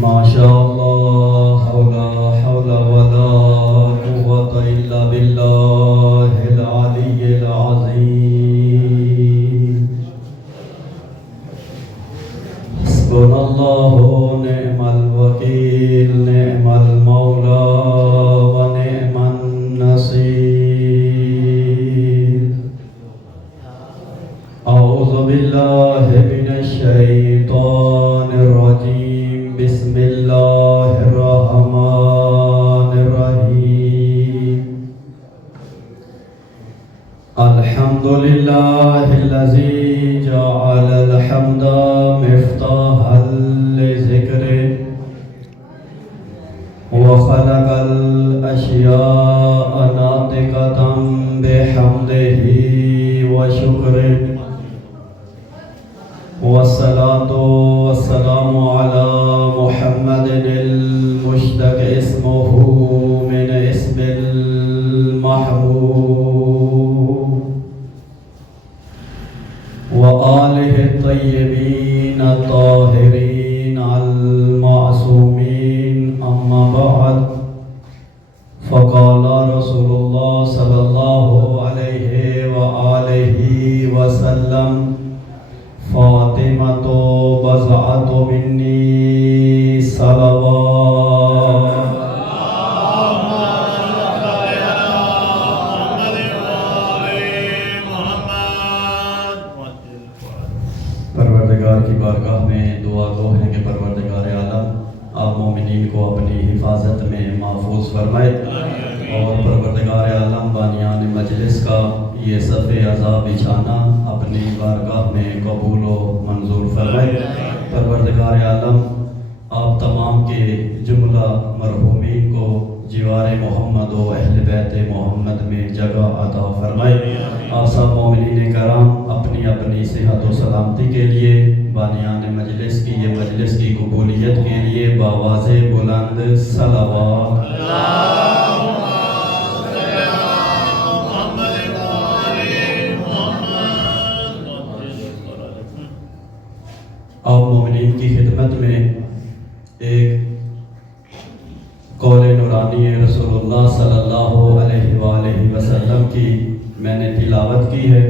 ماشاءاللہ لا حول ولا قوة الا باللہ العلی العظیم حسبنا اللہ نعم الوکیل نعم المولا ونعم النصیر اعوذ باللہ من الشیطان الرجیم بسم اللہ الرحمن الرحیم الحمد للہ الذی جعل الحمد مفتاحا لذکرہ وخلق الاشیاء ناطقۃ بحمدہ وشکرہ والصلاة والسلام على محمد المشتق اسمه من اسم المحبوب وآله الطيبين الطاهرين المعصومين أما بعد فقال رسول الله صلى الله عليه وآله وسلم فاطمة بضعة مني صلوات پروردگار کی بارگاہ میں دعا گو ہے کہ پروردگار عالم آپ مومنین کو اپنی حفاظت میں محفوظ فرمائے اور پروردگار عالم بانیان مجلس کا یہ صف عذاب بچھانا اپنی بارگاہ میں قبول و منظور فرمائے۔ پروردگار عالم آپ تمام کے جملہ مرحومین کو جوار محمد و اہل بیت محمد میں جگہ عطا فرمائے۔ آپ سب مومنین کرام اپنی اپنی صحت و سلامتی کے لیے بانیان مجلس کی یہ مجلس کی قبولیت کے لیے بآواز بلند صلوات آپ مومنین کی خدمت میں ایک قول نورانی رسول اللہ صلی اللہ علیہ وآلہ وسلم کی میں نے تلاوت کی ہے۔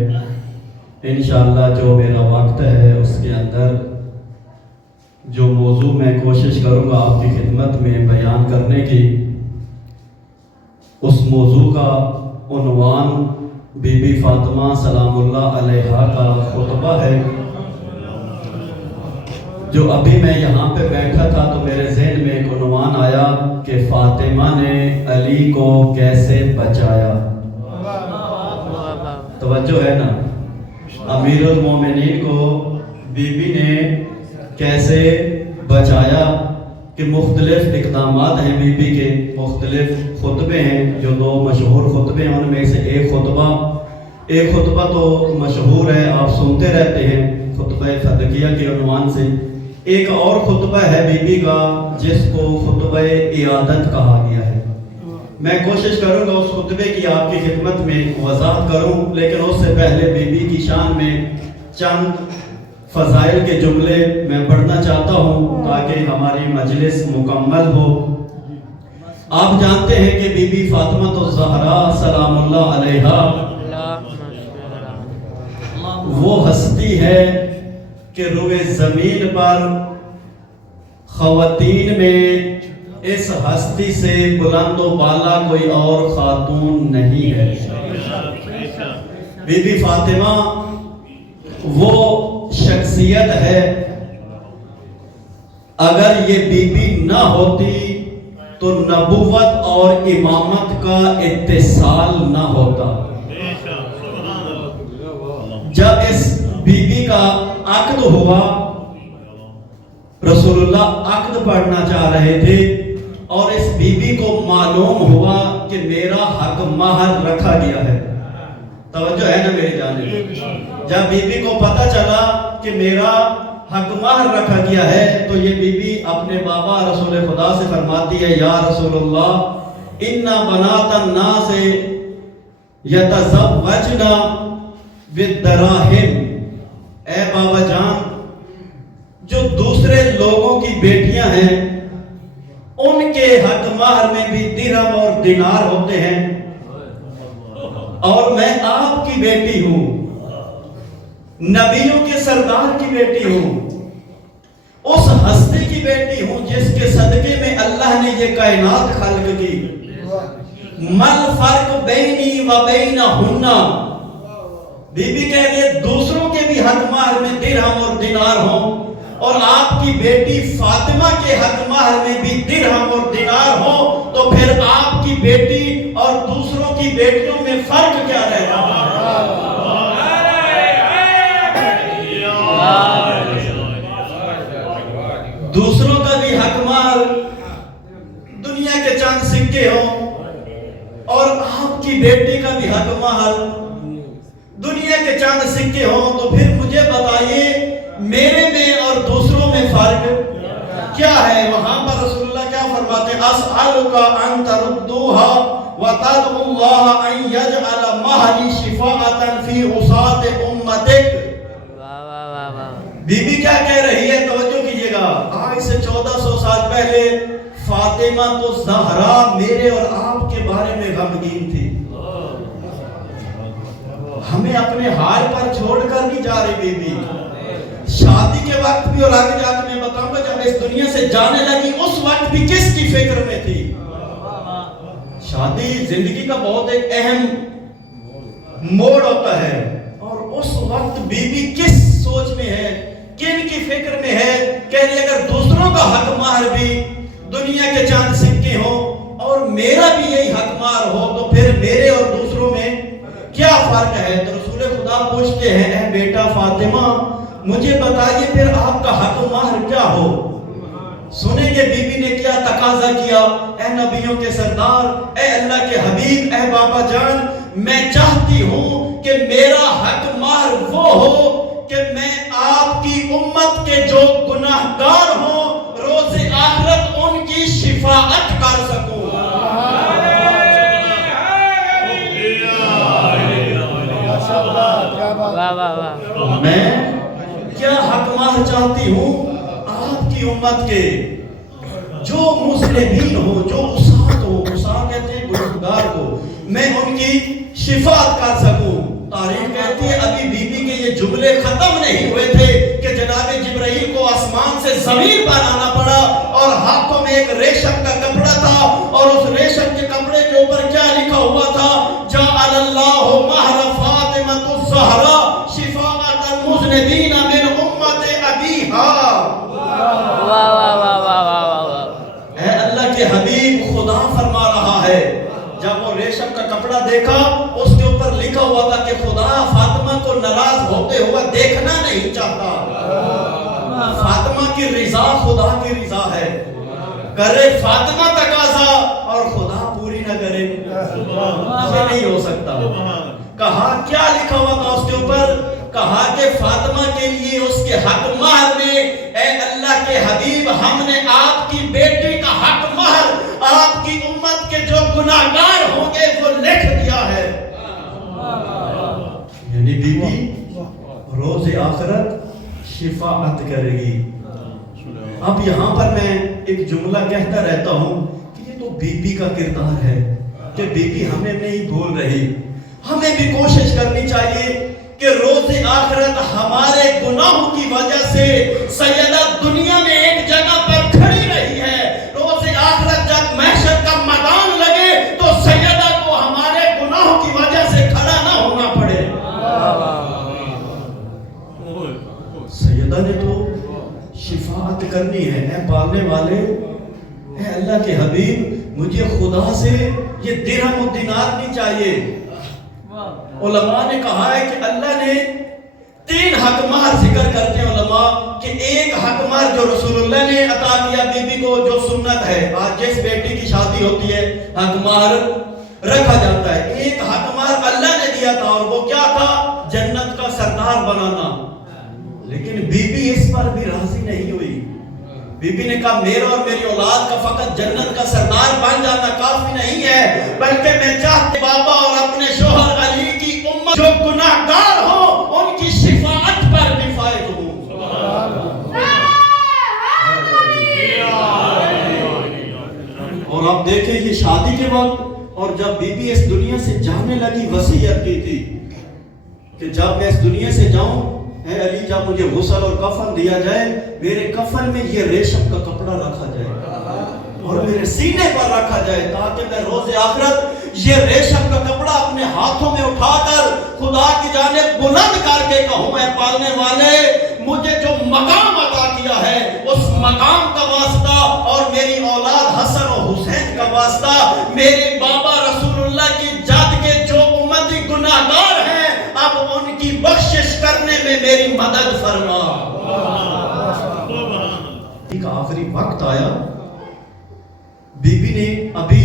انشاءاللہ جو میرا وقت ہے اس کے اندر جو موضوع میں کوشش کروں گا آپ کی خدمت میں بیان کرنے کی، اس موضوع کا عنوان بی بی فاطمہ سلام اللہ علیہا کا خطبہ ہے۔ جو ابھی میں یہاں پہ بیٹھا تھا تو میرے ذہن میں ایک عنوان آیا کہ فاطمہ نے علی کو کیسے بچایا۔ توجہ ہے نا، امیر المومنین کو بی بی نے کیسے بچایا کہ مختلف اقدامات ہیں بی بی کے، مختلف خطبے ہیں، جو دو مشہور خطبے ہیں ان میں سے ایک خطبہ تو مشہور ہے، آپ سنتے رہتے ہیں خطبہ فدقیہ کے عنوان سے۔ ایک اور خطبہ ہے بی بی کا جس کو خطبہ عیادت کہا گیا ہے۔ میں کوشش کروں گا اس خطبے کی آپ کی خدمت میں وضاحت کروں، لیکن اس سے پہلے بی بی کی شان میں چند فضائل کے جملے میں پڑھنا چاہتا ہوں تاکہ ہماری مجلس مکمل ہو۔ آپ جانتے ہیں کہ بی بی فاطمہ الزہرا سلام اللہ علیہا وہ ہستی ہے کہ روئے زمین پر خواتین میں اس ہستی سے بلند و بالا کوئی اور خاتون نہیں ہے۔ بی بی فاطمہ وہ شخصیت ہے، اگر یہ بی بی نہ ہوتی تو نبوت اور امامت کا اتصال نہ ہوتا۔ جب اس بی بی کا عقد ہوا، رسول اللہ عقد پڑھنا چاہ رہے تھے اور اس بی بی کو معلوم ہوا کہ میرا حق مہر رکھا گیا ہے۔ توجہ ہے نا میری جانب؟ جب بی بی کو پتہ چلا کہ میرا حق مہر رکھا گیا ہے تو یہ بی بی اپنے بابا رسول خدا سے فرماتی ہے، یا رسول اللہ اِنَّ بَنَاتَ النَّاسِ يَتَزَوَّجْنَ بِالدَّرَاهِمِ، اے بابا جان جو دوسرے لوگوں کی بیٹیاں ہیں ان کے حق مہر میں بھی درہم اور دینار ہوتے ہیں، اور میں آپ کی بیٹی ہوں، نبیوں کے سردار کی بیٹی ہوں، اس ہستی کی بیٹی ہوں جس کے صدقے میں اللہ نے یہ کائنات خلق کی۔ مل فرق بینی و بینہن، بی بی کہہ رہی دوسروں کے بھی حق مہر میں درہم اور دینار ہوں، اور آپ کی بیٹی فاطمہ کے حق مہر میں بھی درہم اور دینار ہوں، تو پھر آپ کی بیٹی اور دوسروں کی بیٹیوں میں فرق کیا رہ رہا ہے؟ دوسروں کا بھی حق مہر دنیا کے چند سکے ہوں، اور آپ کی بیٹی کا بھی حق مہر دنیا کے چند سکے ہوں، تو پھر مجھے بتائیے میرے میں اور دوسروں میں فرق کیا ہے؟ وہاں پر رسول اللہ کیا فرماتے ہیں؟ اسألک ان تردوها وتدعو اللہ ان یجعل مہری شفاعتا فی عصاة امتک۔ بی بی کیا کہہ رہی ہے؟ توجہ کیجئے گا، آج سے 1400 سال پہلے فاطمہ تو زہرا میرے اور آپ کے بارے میں غمگین تھی، ہمیں اپنے حال پر چھوڑ کر نہیں جا رہی بی بی۔ شادی کے وقت بھی اور آگے جا کے میں بتاؤں گا جب اس دنیا سے جانے لگی اس وقت بھی کس کی فکر میں تھی؟ شادی زندگی کا بہت ایک اہم موڑ ہوتا ہے، اور اس وقت بی بی کس سوچ میں ہے، کن کی فکر میں ہے؟ کہہ رہی اگر دوسروں کا حق مہر بھی دنیا کے چاند سکے ہوں اور میرا بھی یہی حق مہر ہو، تو پھر میرے اور دوسروں میں کیا فرق ہے؟ تو رسول خدا پوچھتے ہیں اے بیٹا فاطمہ مجھے بتائیے پھر آپ کا حق مہر کیا ہو؟ سنیں گے بی بی نے کیا تقاضا کیا؟ اے نبیوں کے سردار، اے اللہ کے حبیب، اے بابا جان، میں چاہتی ہوں کہ میرا حق مہر وہ ہو کہ میں آپ کی امت کے جو گناہگار ہوں روز آخرت ان کی شفاعت کر سکوں۔ میں کیا حق مہر چاہتی ہوں؟ آپ کی امت کے جو مذنبین ہو، جو عصاة ہو، عصاة کہتے ہیں گناہگار کو، میں ان کی شفاعت کر سکوں۔ تاریخ کہتی ہے ابھی بی بی کے یہ جملے ختم نہیں ہوئے تھے کہ جناب جبرائیل کو آسمان سے زمین پر آنا پڑا، اور ہاتھوں میں ایک ریشم کا کپڑا تھا، اور اس ریشم کے کپڑے کے اوپر کیا لکھا ہوا تھا؟ جعل اللہ مہر فاطمہ الزہرا شفاعۃ المذنبین من امت ابیہا۔ اے اللہ کے حبیب خدا فرما رہا ہے، جب وہ ریشم کا کپڑا دیکھا اس کے اوپر لکھا ہوا تھا کہ خدا فاطمہ کو ناراض ہوتے ہوا دیکھنا نہیں چاہتا۔ فاطمہ کی رضا خدا کی رضا ہے، کرے فاطمہ تقاضا اور خدا پوری نہ کرے یہ نہیں ہو سکتا۔ کہا کیا لکھا ہوا تھا اس کے اوپر؟ کہا کہ فاطمہ کے لیے اس کے حق مہر میں اے اللہ کے حبیب ہم نے آپ کی بیٹی کا حق مہر آپ کی امت کے جو گناہگار ہوں گے وہ لکھ دیا ہے۔ یعنی بی بی روز آخرت شفاعت کرے گی۔ اب یہاں پر میں ایک جملہ کہتا رہتا ہوں کہ یہ تو بی بی کا کردار ہے کہ بی بی ہمیں نہیں بھول رہی۔ ہمیں بھی کوشش کرنی چاہیے کہ روز آخرت ہمارے گناہوں کی وجہ سے سیدہ دنیا میں ایک جگہ پر کھڑی رہی ہے، روز آخرت جب محشر کا میدان لگے تو سیدہ کو ہمارے گناہوں کی وجہ سے کھڑا نہ ہونا پڑے۔ سیدہ نے تو شفاعت کرنی ہے، اے پالنے والے، اے اللہ کے حبیب مجھے خدا سے یہ درہم و دینار نہیں چاہیے۔ علماء نے کہا ہے کہ اللہ نے 3 حق مہر ذکر کرتے ہیں علماء کہ ایک حق مہر جو رسول اللہ نے عطا کیا بی بی کو جو سنت ہے، آج جس بیٹی کی شادی ہوتی ہے حق مہر رکھا جاتا ہے، ایک حق مہر اللہ نے دیا تھا اور وہ کیا تھا؟ جنت کا سردار بنانا۔ لیکن بی بی اس پر بھی راضی نہیں ہوئی، بی بی نے کہا میرا اور میری اولاد کا فقط جنت کا سردار بن جانا کافی نہیں ہے، بلکہ میں چاہتے بابا اور اپنے شوہر علی کی امت جو گناہگار ہوں ان کی شفاعت پر بھی فائز ہوں۔ کی شادی کے وقت اور جب بی بی اس دنیا سے جانے لگی وصیت کی تھی کہ جب میں اس دنیا سے جاؤں اے علی جب مجھے غسل اور کفن دیا جائے میرے کفن میں یہ ریشم کا کپڑا رکھا جائے اور میرے سینے پر رکھا جائے تاکہ میں روز آخرت یہ ریشم کا کپڑا اپنے ہاتھوں میں اٹھا کر خدا کی جانب بلند کر کے کہوں اے پالنے والے مجھے جو مقام عطا کیا ہے اس مقام کا واسطہ اور میری اولاد حسن و حسین کا واسطہ میرے بابا رسول اللہ کی جد کے جو امتی گناہگار ہیں اب ان کی بخشش کرنے میں میری مدد فرما۔ ایک آخری وقت آیا بی بی نے ابھی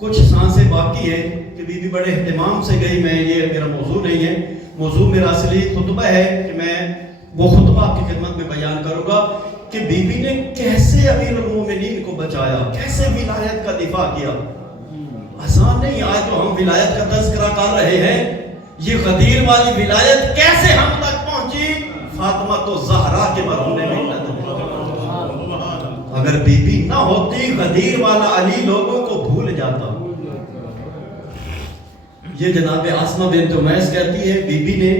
کچھ سانسیں باقی ہیں کہ بی بی بڑے اہتمام سے گئی میں یہ میرا موضوع نہیں ہے موضوع میرا اصلی خطبہ ہے کہ میں وہ خطبہ آپ کی خدمت میں بیان کروں گا کہ بی بی نے کیسے امیر المومنین کو بچایا کیسے ولایت کا دفاع کیا آسان نہیں آج جو ہم ولایت کا تذکرہ کر رہے ہیں یہ غدیر والی ولایت کیسے ہم تک پہنچی فاطمہ تو زہرا کے مرہون ملت اگر بی بی نہ ہوتی غدیر والا علی لوگوں کو بھول جاتا یہ جناب آسمہ بنت امیس کہتی ہے بی بی نے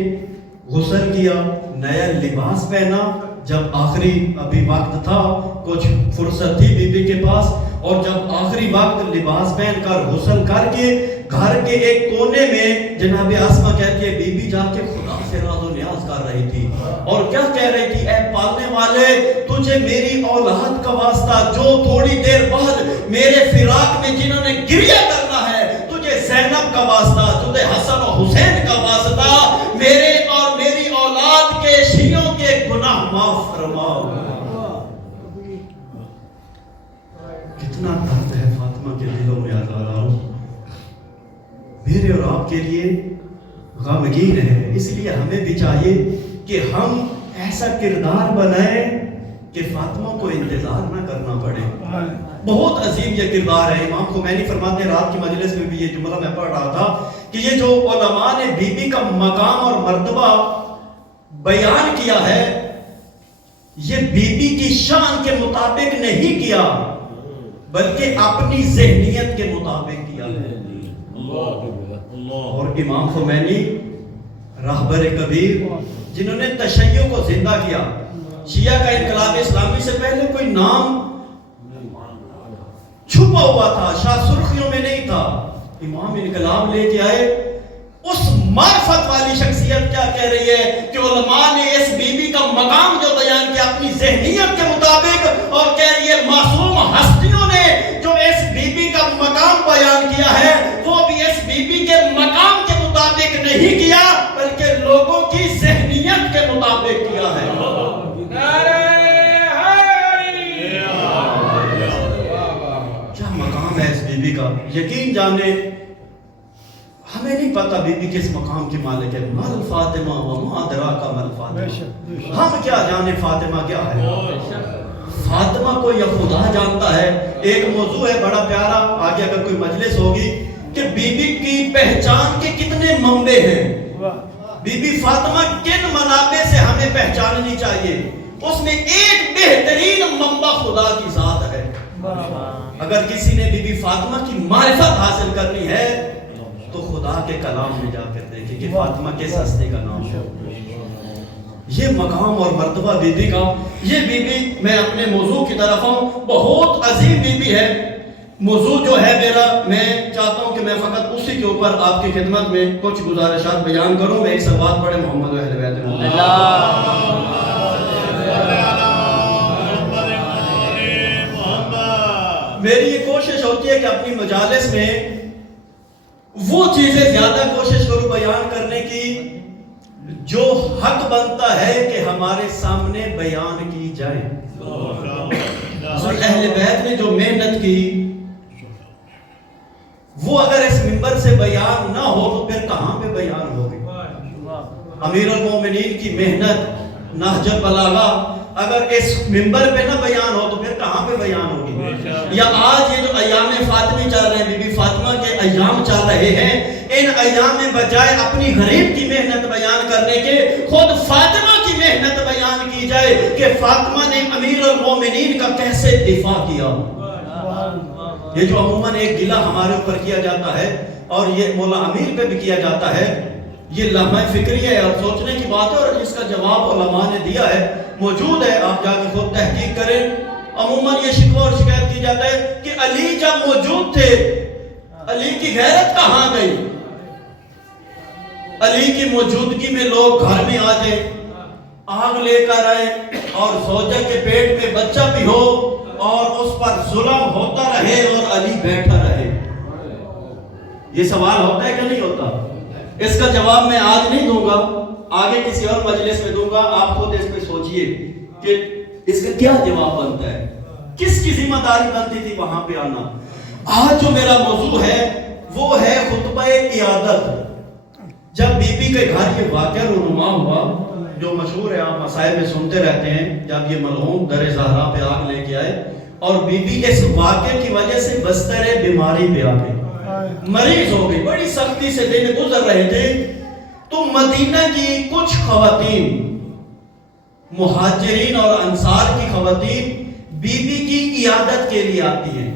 غسل کیا نیا لباس پہنا جب آخری ابھی وقت تھا کچھ فرصت تھی بی بی کے پاس اور جب آخری وقت لباس پہن کر غسل کر کے گھر کے ایک کونے میں جناب آسمہ کہتی ہے بی بی جا کے خدا سے راز و نیاز کر رہی تھی اور کیا کہہ رہی تھی اے پالنے والے تجھے میری اولاد کا واسطہ جو تھوڑی دیر بعد میرے فراق میں جنہوں نے گریہ کرنا ہے تجھے زینب کا واسطہ تجھے حسن و حسین کا واسطہ میرے اور میری اولاد کے شیعوں کے گناہ معاف فرماؤ۔ کتنا درد ہے فاطمہ کے دلوں میں ہزاروں میرے اور آپ کے لیے غمگین ہے اس لیے ہمیں بھی چاہیے کہ ہم ایسا کردار بنائیں کہ فاطمہ کو انتظار نہ کرنا پڑے بہت عظیم یہ کردار ہے امام خمینی فرماتے ہیں رات کی مجلس میں بھی یہ جملہ میں پڑھ رہا تھا کہ یہ جو علماء نے بی بی کا مقام اور مرتبہ بیان کیا ہے یہ بی بی کی شان کے مطابق نہیں کیا بلکہ اپنی ذہنیت کے مطابق کیا ہے اور امام خمینی راہبر کبیر جنہوں نے تشیع کو زندہ کیا شیعہ کا انقلاب اسلامی سے پہلے کوئی نام چھپا ہوا تھا شاہ سرخیوں میں نہیں تھا امام انقلاب لے کے آئے اس معرفت والی شخصیت کیا کہہ رہی ہے کہ علماء نے اس بی بی کا مقام جو بیان کیا اپنی ذہنیت کے مطابق اور کہہ رہی ہے معصوم ہستیوں نے جو اس بی بی کا مقام بیان کیا ہے وہ بھی اس بی بی کے مقام کے مطابق نہیں کیا بلکہ لوگوں کی ذہنیت کے مطابق کیا ہے کیا مقام ہے اس بی بی کا یقین جانے ہمیں نہیں پتا بی بی کس مقام کی مالک ہے مل فاطمہ وما ادراک مل فاطمہ ہم کیا جانے فاطمہ کیا ہے فاطمہ کو یہ خدا جانتا ہے ایک موضوع ہے بڑا پیارا آگے اگر کوئی مجلس ہوگی کہ بی بی کی پہچان کے کتنے منبع ہیں بی بی فاطمہ کن منابع سے ہمیں پہچاننی چاہیے اس میں ایک بہترین منبع خدا کی ذات ہے اگر کسی نے بی بی فاطمہ کی معرفت حاصل کرنی ہے تو خدا کے کلام میں جا کر دیکھیں کہ فاطمہ کس ہستی کا نام ہے یہ مقام اور مرتبہ بی بی کا یہ بی بی میں اپنے موضوع کی طرف ہوں بہت عظیم بی بی ہے موضوع جو ہے میرا میں چاہتا ہوں کہ میں فقط اسی کے اوپر آپ کی خدمت میں کچھ گزارشات بیان کروں میں ایک سلوات پڑھے محمد و اہل بیت میری یہ کوشش ہوتی ہے کہ اپنی مجالس میں وہ چیزیں زیادہ کوشش کروں بیان کرنے کی جو حق بنتا ہے کہ ہمارے سامنے بیان کی جائے اہل بیت نے جو محنت کی وہ اگر اس منبر سے بیان نہ ہو تو پھر کہاں پہ بیان ہوگی امیر المومنین کی محنت نہج البلاغہ اگر اس منبر پہ نہ بیان ہو تو پھر کہاں پہ بیان ہوگی یا آج یہ جو ایام فاطمی چل رہے ہیں بی بی فاطمہ کے ایام چل رہے ہیں ان ایام میں بجائے اپنی غریب کی محنت بیان کرنے کے خود فاطمہ کی محنت بیان کی جائے کہ فاطمہ نے امیر المومنین کا کیسے دفاع کیا یہ جو عموماً ایک گلہ ہمارے اوپر کیا جاتا ہے اور یہ مولا امیر پہ بھی کیا جاتا ہے، یہ لمحہ فکری ہے اور سوچنے کی بات ہے، اور اس کا جواب علماء نے دیا ہے، موجود ہے، آپ جا کے خود تحقیق کریں۔ عموماً یہ شکوہ اور شکایت کی جاتا ہے کہ علی جب موجود تھے، علی کی غیرت کہاں گئی؟ علی کی موجودگی میں لوگ گھر میں آ جائیں، آگ لے کر آئے اور زوجہ کے پیٹ میں بچہ بھی ہو اور اس پر ظلم ہوتا رہے اور علی بیٹھا رہے۔ یہ سوال ہوتا ہے کہ نہیں ہوتا؟ اس کا جواب میں آج نہیں دوں گا، آگے کسی اور مجلس میں دوں گا۔ آپ خود اس پہ سوچئے کہ اس کا کیا جواب بنتا ہے، کس کی ذمہ داری بنتی تھی وہاں پہ آنا۔ آج جو میرا موضوع ہے وہ ہے خطبہ عیادت۔ جب بی بی کے گھر یہ واقعہ رونما ہوا جو مشہور ہے، آپ مسائل میں سنتے رہتے ہیں، جب یہ ملعون در زہرا پہ آگ لے کے آئے اور بی بی اس واقعے کی وجہ سے بستر بیماری پہ آ گئی، مریض ہو گئی، بڑی سختی سے دن گزر رہے تھے۔ تو مدینہ کی کچھ خواتین، مہاجرین اور انصار کی خواتین بی بی کی عیادت کے لیے آتی ہیں،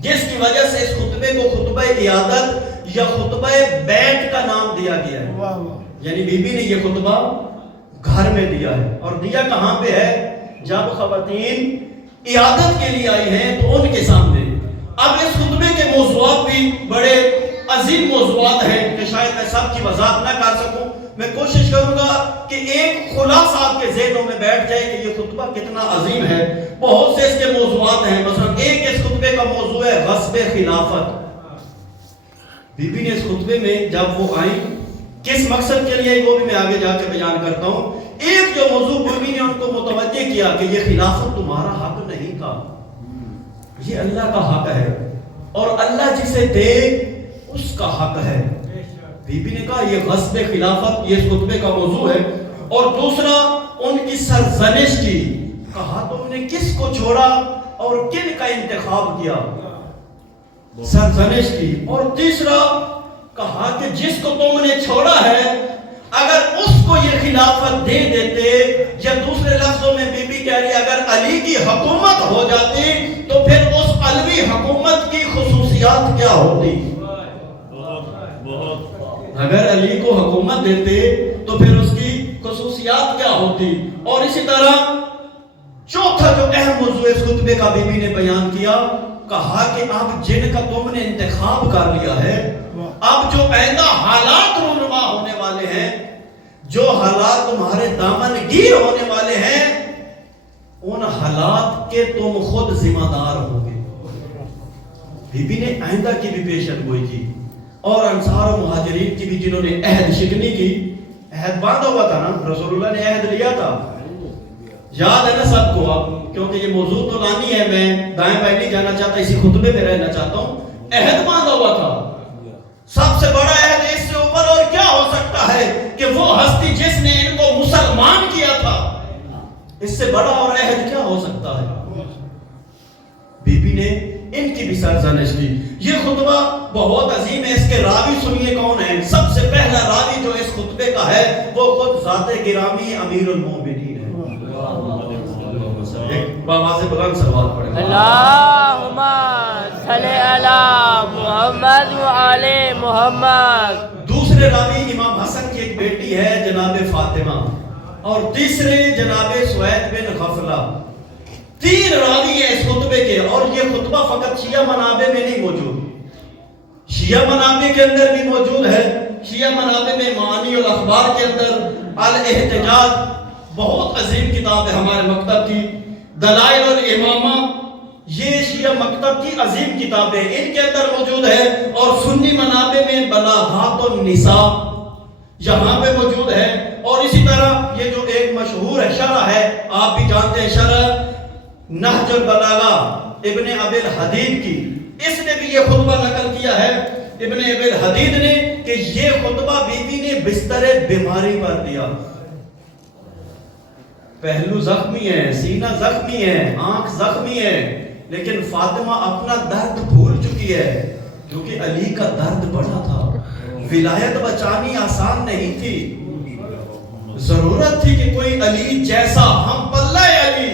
جس کی وجہ سے اس خطبے کو خطبہ عیادت یا خطبہ بیت کا نام دیا گیا ہے۔ یعنی بی بی نے یہ خطبہ گھر میں دیا ہے، اور دیا کہاں پہ ہے؟ جب خواتین عیادت کے لیے آئی ہیں تو ان کے سامنے۔ اب اس خطبے کے موضوعات بھی بڑے عظیم موضوعات ہیں کہ شاید میں سب کی وضاحت نہ کر سکوں، میں کوشش کروں گا کہ ایک خلاصہ آپ کے ذہنوں میں بیٹھ جائے کہ یہ خطبہ کتنا عظیم ہے۔ بہت سے اس کے موضوعات ہیں، مثلا ایک اس خطبے کا موضوع ہے غصب خلافت۔ بی بی نے اس خطبے میں جب وہ آئی کس مقصد کے لیے، وہ بھی میں آگے جا کے بیان کرتا ہوں۔ ایک جو موضوع بی بی نے ان کو متوجہ کیا کہ یہ خلافت تمہارا حق نہیں تھا، یہ اللہ کا حق ہے، اور اللہ جسے دے اس کا حق ہے۔ بی بی نے کہا یہ غصب خلافت یہ اس خطبے کا موضوع ہے۔ اور دوسرا ان کی سرزنش کی، کہا تم نے کس کو چھوڑا اور کن کا انتخاب کیا، سرزنش کی۔ اور تیسرا کہا کہ جس کو تم نے چھوڑا ہے اگر اس کو یہ خلافت دے دیتے، یا دوسرے لفظوں میں بی بی کہہ رہی اگر علی کی حکومت ہو جاتی تو پھر اس علوی حکومت کی خصوصیات کیا ہوتی؟ اگر علی کو حکومت دیتے تو پھر اس کی خصوصیات کیا ہوتی؟ اور اسی طرح چوتھا جو اہم موضوع اس خطبے کا بی بی نے بیان کیا، کہا کہ اب جن کا تم نے انتخاب کر لیا ہے، اب جو آئندہ حالات رونما ہونے والے ہیں، جو حالات تمہارے دامن گیر ہونے والے ہیں، ان حالات کے تم خود ذمہ دار ہوگے۔ بی بی نے آئندہ کی بھی پیشن گوئی کی، اور انصار و مہاجرین کی بھی جنہوں نے عہد شکنی کی۔ عہد باندھا ہوا تھا نا، رسول اللہ نے عہد لیا تھا، یاد ہے نا سب کو؟ اب کیونکہ یہ موضوع تو لانی ہے، میں دائیں بائیں نہیں جانا چاہتا، اسی خطبے پہ رہنا چاہتا ہوں۔ عہد باندھا ہوا تھا، سب سے بڑا عہد اس سے اوپر اور کیا ہو سکتا ہے کہ وہ ہستی جس نے ان کو مسلمان کیا تھا، اس سے بڑا اور عہد کیا ہو سکتا ہے؟ بی بی نے ان کی بھی سرزنش کی۔ یہ خطبہ بہت عظیم ہے، اس کے راوی سنیے کون ہیں۔ سب سے پہلا راوی جو اس خطبے کا ہے وہ خود ذات گرامی امیر المومنین ہے۔ ایک بابا سے بلند صلوات پڑھیں، اللہم صلی علی محمد وعلی محمد۔ دوسرے راوی امام حسن کی ایک بیٹی ہے جناب فاطمہ، اور تیسرے جناب سوید بن غفلہ۔ تین راوی ہیں اس خطبے کے، اور یہ خطبہ فقط شیعہ منابع میں نہیں موجود، شیعہ منابع کے اندر بھی موجود ہے۔ شیعہ منابع میں معانی الاخبار کے اندر الاحتجاج بہت عظیم کتاب ہے ہمارے مکتب کی، دلائل الامامہ یہ شیعہ مکتب کی عظیم کتاب ہے، ان کے اندر موجود ہے۔ اور سنی منابع میں بلاغات النساء یہاں پہ موجود ہے۔ اور اسی طرح یہ جو ایک مشہور شرح ہے، آپ بھی جانتے ہیں، شرح نہج البلاغہ ابن ابی الحدید کی، اس نے بھی یہ خطبہ نقل کیا ہے ابن ابی الحدید نے، کہ یہ خطبہ بی بی نے بستر بیماری پر دیا۔ پہلو زخمی ہے، سینہ زخمی ہے، آنکھ زخمی ہے، لیکن فاطمہ اپنا درد بھول چکی ہے، کیونکہ علی کا درد بڑا تھا، ولایت بچانی آسان نہیں تھی، ضرورت تھی کہ کوئی علی جیسا ہم پلہ علی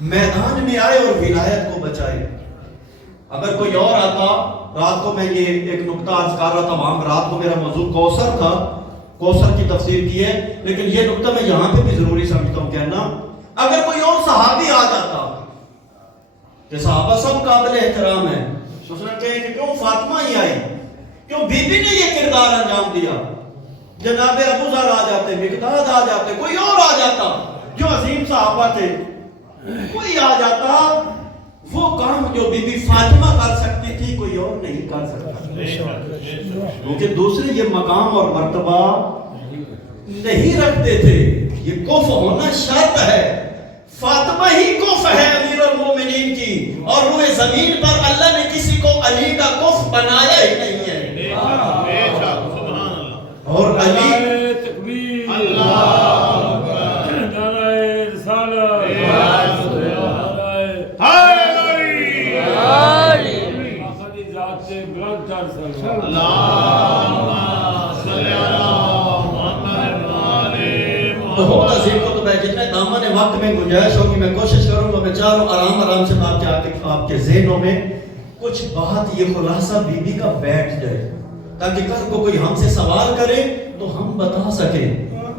میدان میں آئے اور ولایت کو بچائے. اگر کوئی اور آتا, رات کو میں یہ ایک نقطہ عرض کر رہا تھا, وہاں رات کو میرا موضوع کوثر تھا, کوثر کی تفسیر کی ہے, لیکن یہ نقطہ میں یہاں پہ بھی ضروری سمجھتا ہوں کہنا. اگر کوئی اور صحابی آ جاتا کہ صحابہ سب قابل احترام ہیں, اس نے کہے کہ کیوں فاطمہ ہی آئی, کیوں بی بی نے یہ کردار انجام دیا, جناب ابو ذر آ جاتے, مقداد آ جاتے, کوئی اور آ جاتا جو عظیم صحابہ تھے, کوئی آ جاتا, وہ کام جو بی بی فاطمہ کر سکتی تھی کوئی اور نہیں کر سکتا, کیونکہ دوسرے یہ مقام اور مرتبہ نہیں رکھتے تھے. یہ کف ہونا شرط ہے, فاطمہ ہی کف ہے امیر المومنین کی, اور روئے زمین پر اللہ نے کسی کو علی کا کف بنایا ہی نہیں ہے. اور علی تکبیر, اللہ اکبر, نعرہ رسالت, ذات سے بلند تر صلوات. بہت عظیم کتب ہے, جتنے دامن وقت میں گنجائش ہوگی میں کوشش کروں گا, میں چاہ رہا ہوں آرام سے آپ کے ذہنوں میں کچھ بات یہ خلاصہ بی بی کا بیٹھ جائے, تاکہ کل کو کوئی ہم سے سوال کرے تو ہم بتا سکیں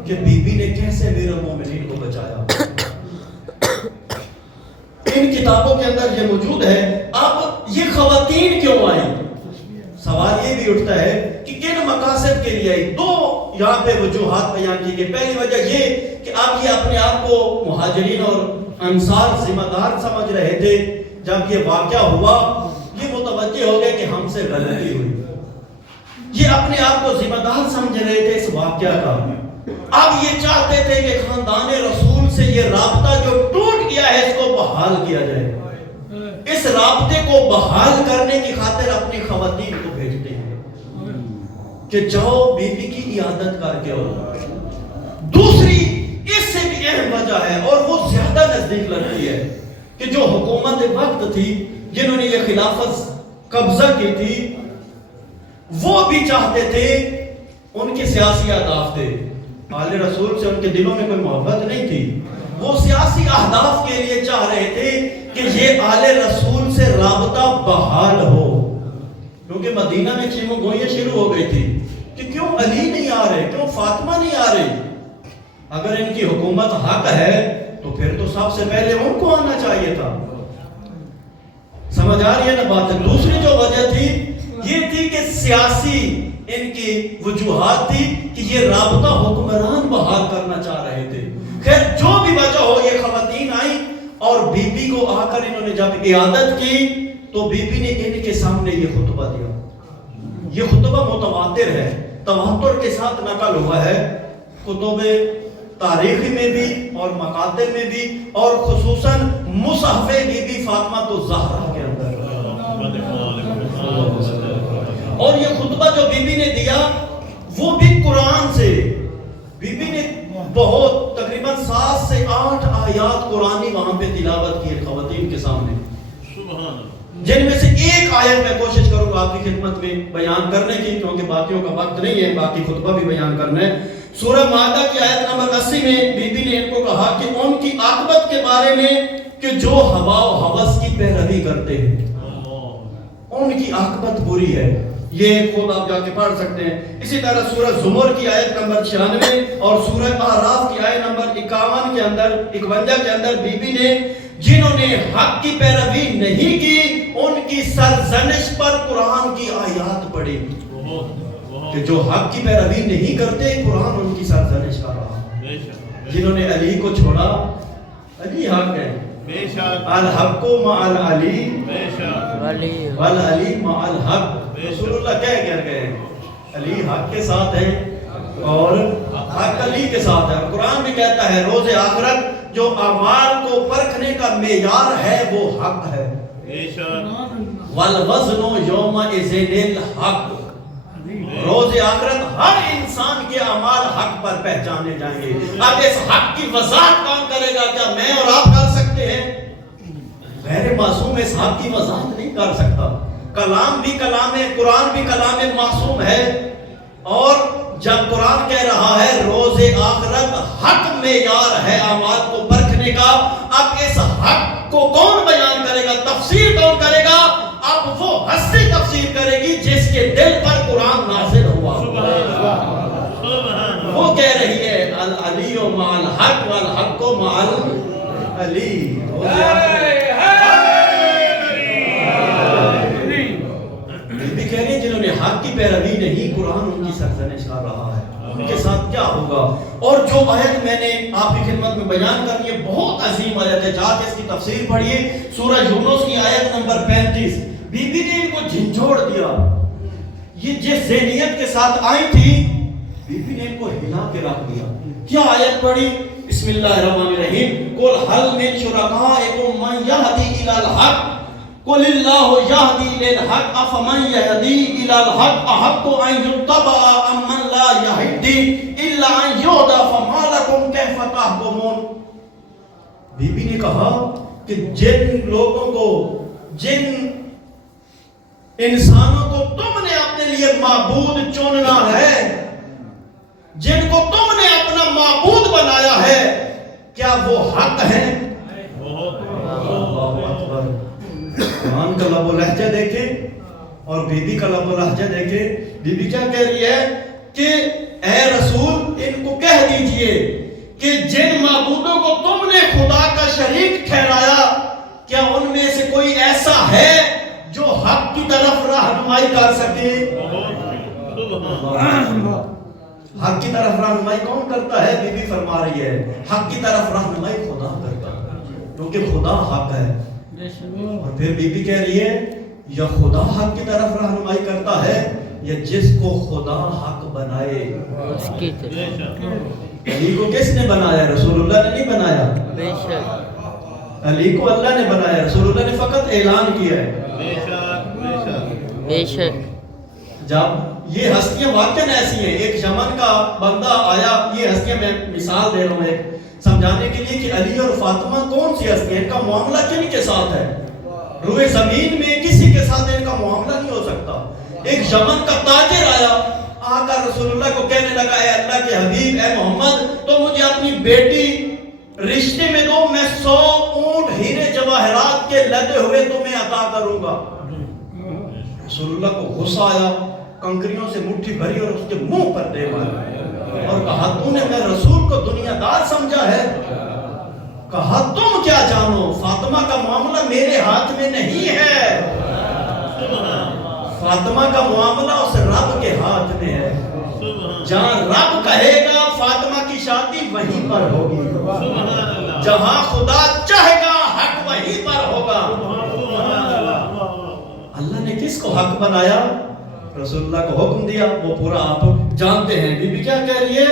کہ بی بی نے کیسے امیر المومنین کو بچایا. ان کتابوں کے اندر یہ موجود ہے. اب یہ خواتین کیوں آئی, سوال یہ بھی اٹھتا ہے کہ کن مقاصد کے لیے آئی. دو یہاں پہ وجوہات بیان کی گئی. پہلی وجہ یہ کہ آپ یہ اپنے آپ کو مہاجرین اور انصار ذمہ دار سمجھ رہے تھے. جب یہ واقعہ ہوا یہ متوجہ ہو گئے کہ ہم سے غلطی ہوئی, یہ اپنے آپ کو ذمہ دار سمجھ رہے تھے اس واقعہ کا. اب یہ چاہتے تھے کہ خاندان رسول سے یہ رابطہ جو ٹوٹ گیا ہے اس کو بحال کیا جائے. اس رابطے کو بحال کرنے کی خاطر اپنی خواتین کو بھیجتے ہیں کہ جاؤ بی بی کی عیادت کر کے آؤ. دوسری اس سے بھی اہم وجہ ہے اور وہ زیادہ نزدیک لگتی ہے کہ جو حکومت وقت تھی, جنہوں نے یہ خلافت قبضہ کی تھی, وہ بھی چاہتے تھے, ان کے سیاسی اہداف تھے. آل رسول سے ان کے دلوں میں کوئی محبت نہیں تھی, وہ سیاسی اہداف کے لیے چاہ رہے تھے کہ یہ آل رسول سے رابطہ بحال ہو, کیونکہ مدینہ میں چیموں گوئیاں شروع ہو گئی تھی کہ کیوں علی نہیں آ رہے, کیوں فاطمہ نہیں آ رہی. اگر ان کی حکومت حق ہے تو پھر تو سب سے پہلے ان کو آنا چاہیے تھا. سمجھ آ رہی ہے نا بات. دوسری جو وجہ تھی یہ تھی کہ سیاسی ان کی وجوہات تھی کہ یہ رابطہ حکمران بحال کرنا چاہ رہے تھے. خیر جو بھی وجہ ہو, یہ خواتین آئیں اور بی بی کو آ کر انہوں نے جب عیادت کی تو بی بی نے ان کے سامنے یہ خطبہ دیا. یہ خطبہ متواتر ہے, تواتر کے ساتھ نقل ہوا ہے کتب تاریخی میں بھی اور مقاتل میں بھی, اور خصوصاً مصحف بی بی فاطمہ الزہرا کے اندر. اور یہ خطبہ جو بی بی نے دیا وہ بھی قرآن سے. بی بی نے بہت تقریباً 7 سے 8 آیات قرآنی وہاں پہ تلاوت کی خواتین کے سامنے, جن میں سے ایک آیت میں کوشش کروں گا آپ کی خدمت میں بیان کرنے کی, کیونکہ باقیوں کا وقت نہیں ہے, باقی خطبہ بھی بیان کرنا ہے. سورہ مائدہ کی آیت نمبر 80 میں بی بی نے ان کو کہا کہ ان کی عاقبت کے بارے میں کہ جو ہوا و ہوس کی پیروی کرتے ہیں ان کی عاقبت بری ہے. یہ خود آپ جا کے پڑھ سکتے ہیں. اسی طرح سورہ زمر کی آیت نمبر 96 اور سورہ اعراف کی آیت نمبر 51 کے اندر 51 کے اندر بی بی نے جنہوں نے حق کی پیروی نہیں کی ان کی سرزنش پر قرآن کی آیات پڑھی کہ جو حق کی پیروی نہیں کرتے قرآن ان کی سرزنش کر رہا. جنہوں نے علی کو چھوڑا, علی حق ہے, الحق مع العلی والعلی مع الحق. رسول اللہ کہہ کر گئے علی حق کے ساتھ ہے اور حق علی کے ساتھ ہے. قرآن بھی کہتا ہے روز آخرت جو اعمال کو پرکھنے کا معیار ہے وہ حق ہے. والوزن یومئذ الحق. روز آخرت ہر انسان کے اعمال حق پر پہچانے جائیں گے. اب اس حق کی وضاحت کون کرے گا؟ کیا میں اور آپ کر سکتے ہیں؟ غیر معصوم اس حق کی وضاحت نہیں کر سکتا. کلام بھی کلام ہے, قرآن بھی کلام معصوم ہے. اور جب قرآن کہہ رہا ہے روز آخرت حق معیار ہے اعمال کو پرکھنے کا, اب اس حق کو کون بیان کرے گا, تفسیر کون کرے گا؟ اب وہ ہستی تفسیر کرے گی جس کے دل پر قرآن نازل ہوا. وہ کہہ رہی ہے العلی مع الحق والحق مع العلی. بھی کہہ رہے ہیں جنہوں نے حق کی پیروی نہیں, قرآن ان کی سرزنش کر رہا ہے, ان کے ساتھ کیا ہوگا. اور جو آیت میں نے آپ کی خدمت میں بیان کرنی ہے بہت عظیم آیت ہے, جا کے اس کی تفسیر پڑھیے. سورہ یونس کی آیت نمبر 35. بی بی نے ان کو جھنجھوڑ دیا. یہ جس ذہنیت کے ساتھ آئی تھی, بی بی نے ان کو ہلا کے رکھ دیا. کیا آیت پڑھی؟ بسم اللہ الرحمن الرحیم. قل هل من شرکائکم من یہدی الی الحق قل اللہ یہدی للحق افمن یہدی الی الحق احق ان یتبع ام من لا یہدی الا ان یہدی فما لکم کیف تحکمون. بی بی نے کہا کہ جن لوگوں کو, جن انسانوں کو تم نے اپنے لیے معبود چننا ہے, جن کو تم نے اپنا معبود بنایا ہے, کیا وہ حق ہے؟ اللہ اکبر. قرآن کا لب و لہجہ دیکھیں اور بی بی کا لب و لہجہ دیکھیں. بی بی کیا کہہ رہی ہے کہ اے رسول ان کو کہہ دیجئے کہ جن معبودوں کو تم نے خدا کا شریک ٹھہرایا, کیا ان میں سے کوئی ایسا ہے جو حق کی طرف رہنمائی کر سکے؟ حق کی طرف رہنمائی کون کرتا ہے؟ بی بی فرما رہی ہے حق کی طرف رہنمائی خدا کرتا ہے, کیونکہ خدا حق ہے. اور پھر بی بی کہہ رہی ہے یا خدا حق کی طرف رہنمائی کرتا ہے یا جس کو خدا حق بنائے. علی کو کس نے بنایا؟ رسول اللہ نے نہیں بنایا. علی کو اللہ نے بنایا, رسول اللہ نے فقط اعلان کیا ہے. بے شک. جب یہ ہستیاں واقعاً ایسی ہیں, ایک یمن کا بندہ آیا, یہ ہستیاں میں مثال دے رہا ہوں ایک سمجھانے کے لیے کہ علی اور فاطمہ کون سی ہستیاں, ان کا معاملہ کن کے ساتھ ہے؟ روئے زمین میں کسی کے ساتھ ان کا معاملہ نہیں ہو سکتا. ایک یمن کا تاجر آیا, آ کر رسول اللہ کو کہنے لگا اے اللہ کے حبیب, اے محمد, تو مجھے اپنی بیٹی رشتے میں دو, میں 100 اونٹ ہیرے جواہرات کے لدے ہوئے تمہیں عطا کروں گا. رسول اللہ کو غصہ آیا, کنکریوں سے مٹھی بھری اور اس کے منہ پر دے مارا اور کہا تو نے میں رسول کو دنیا دار سمجھا ہے؟ کہا تم کیا جانو, فاطمہ کا معاملہ میرے ہاتھ میں نہیں ہے, فاطمہ کا معاملہ اس رب کے ہاتھ میں ہے. جہاں رب کہے گا فاطمہ کی شادی وہیں پر ہوگی, جہاں خدا چاہے گا حق وہیں پر ہوگا. اللہ نے کس کو حق بنایا؟ رسول اللہ کو حکم دیا, وہ پورا آپ جانتے ہیں. بی بی کیا کہہ رہی ہے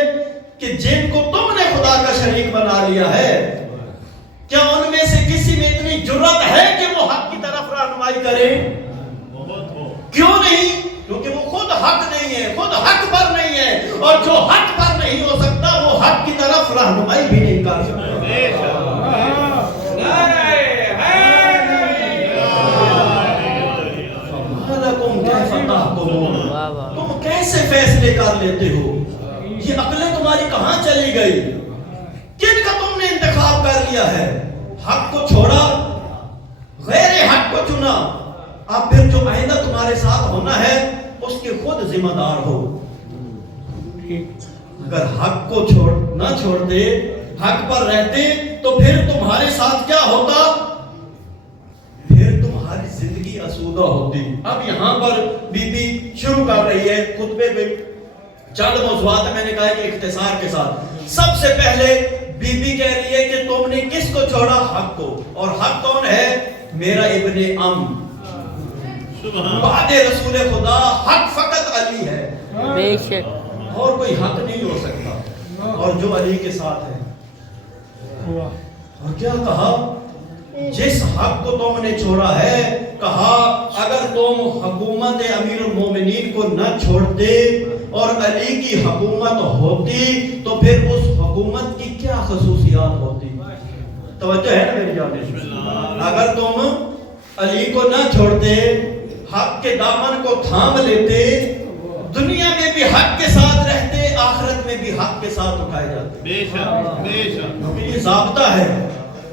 کہ جن کو تم نے خدا کا شریک بنا لیا ہے, کیا ان میں سے کسی میں اتنی جرات ہے کہ وہ حق کی طرف رہنمائی کرے؟ کیوں نہیں؟ کیونکہ وہ خود حق نہیں ہے, خود حق پر نہیں ہے, اور جو حق پر نہیں ہو سکتا وہ حق کی طرف رہنمائی بھی نہیں کر سکتا. تم کیسے فیصلے کر لیتے ہو؟ یہ عقلیں تمہاری کہاں چلی گئی؟ کن کا تم نے انتخاب کر لیا ہے؟ حق کو چھوڑا, غیر حق کو چنا. اب پھر جو آئندہ تمہارے ساتھ ہونا ہے اس کے خود ذمہ دار ہو. اگر حق کو نہ چھوڑتے, حق پر رہتے, تو پھر تمہارے ساتھ کیا ہوتا؟ پھر تمہاری زندگی آسودہ ہوتی. اب یہاں پر بی بی شروع کر رہی ہے خطبے میں, چند موضوعات میں نے کہا کہ اختصار کے ساتھ. سب سے پہلے بی بی کہہ رہی ہے کہ تم نے کس کو چھوڑا؟ حق کو. اور حق کون ہے؟ میرا ابن ام, بعد رسول خدا حق فقط علی ہے, بے شک, اور کوئی حق نہیں ہو سکتا, اور جو علی کے ساتھ ہے. اور کیا کہا؟ جس حق کو تم نے چھوڑا ہے, کہا اگر تم حکومت امیر المومنین کو نہ چھوڑتے اور علی کی حکومت ہوتی تو پھر اس حکومت کی کیا خصوصیات ہوتی؟ توجہ ہے نا میری جانب؟ اگر تم علی کو نہ چھوڑتے, حق کے دامن کو تھام لیتے, دنیا میں بھی حق کے ساتھ رہتے, آخرت میں بھی حق کے ساتھ اٹھائے جاتے. کیونکہ یہ ضابطہ ہے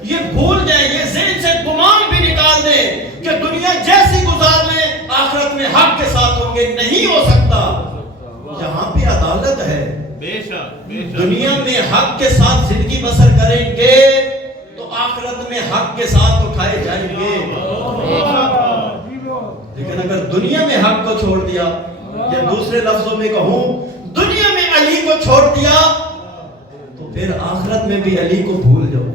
یہ بھول جائیں، یہ ذہن سے گمان بھی نکال دیں کہ دنیا جیسی گزار لیں آخرت میں حق کے ساتھ ہوں گے، نہیں ہو سکتا۔ یہاں بھی عدالت ہے، دنیا میں حق کے ساتھ زندگی بسر کریں گے تو آخرت میں حق کے ساتھ اٹھائے جائیں گے۔ لیکن اگر دنیا میں حق کو چھوڑ دیا، یا دوسرے لفظوں میں کہوں دنیا میں علی کو چھوڑ دیا، تو پھر آخرت میں بھی علی کو بھول جاؤ،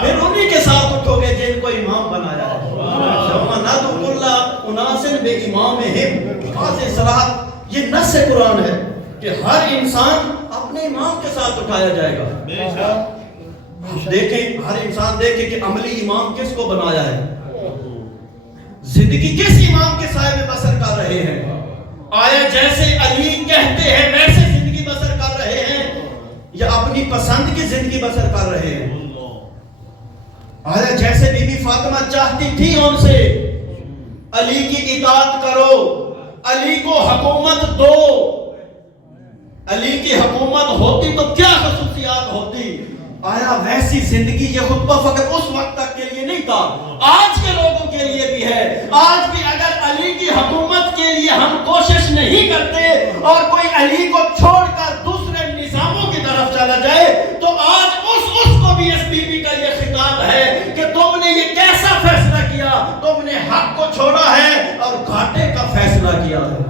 پھر انہی کے ساتھ اٹھو گے جن کو امام بنایا ہے۔ یوم ندعو کل اناس بامامہم، واضح صراحت یہ نص قرآن ہے کہ ہر انسان اپنے امام کے ساتھ اٹھایا جائے گا۔ دیکھیں، ہر انسان دیکھیں کہ عملی امام کس کو بنایا ہے، زندگی کس امام کے سائے میں بسر کر رہے ہیں۔ آیا جیسے علی کہتے ہیں ویسے زندگی بسر کر رہے ہیں، یا اپنی پسند کی زندگی بسر کر رہے ہیں؟ آیا جیسے بی بی فاطمہ چاہتی تھی ان سے علی کی اطاعت کرو، علی کو حکومت دو، علی کی حکومت ہوتی تو کیا خصوصیات ہوتی؟ آیا ویسی زندگی؟ یہ خطبہ فقط اس وقت تک کے لیے نہیں تھا، آج کے لوگوں کے لیے بھی ہے۔ آج بھی اگر علی کی حکومت کے لیے ہم کوشش نہیں کرتے اور کوئی علی کو چھوڑ کر دوسرے نظاموں کی طرف چلا جائے، تو آج اس کو بھی اس بی بی کا یہ خطاب ہے کہ تم نے یہ کیسا فیصلہ کیا، تم نے حق کو چھوڑا ہے اور گھاٹے کا فیصلہ کیا ہے۔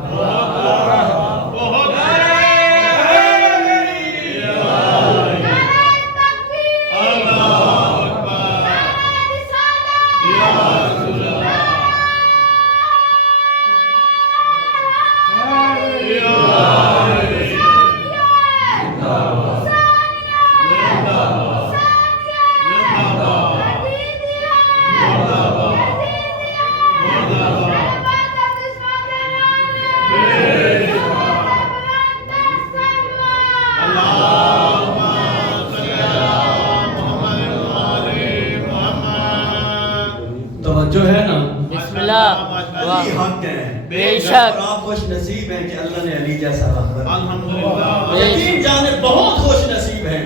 جو ہے نا بسم اللہ، علی حق ہے، بے شک، اور آپ خوش نصیب ہیں کہ اللہ نے علی جیسا رہبر، الحمدللہ، یقین جانے بہت خوش نصیب ہیں۔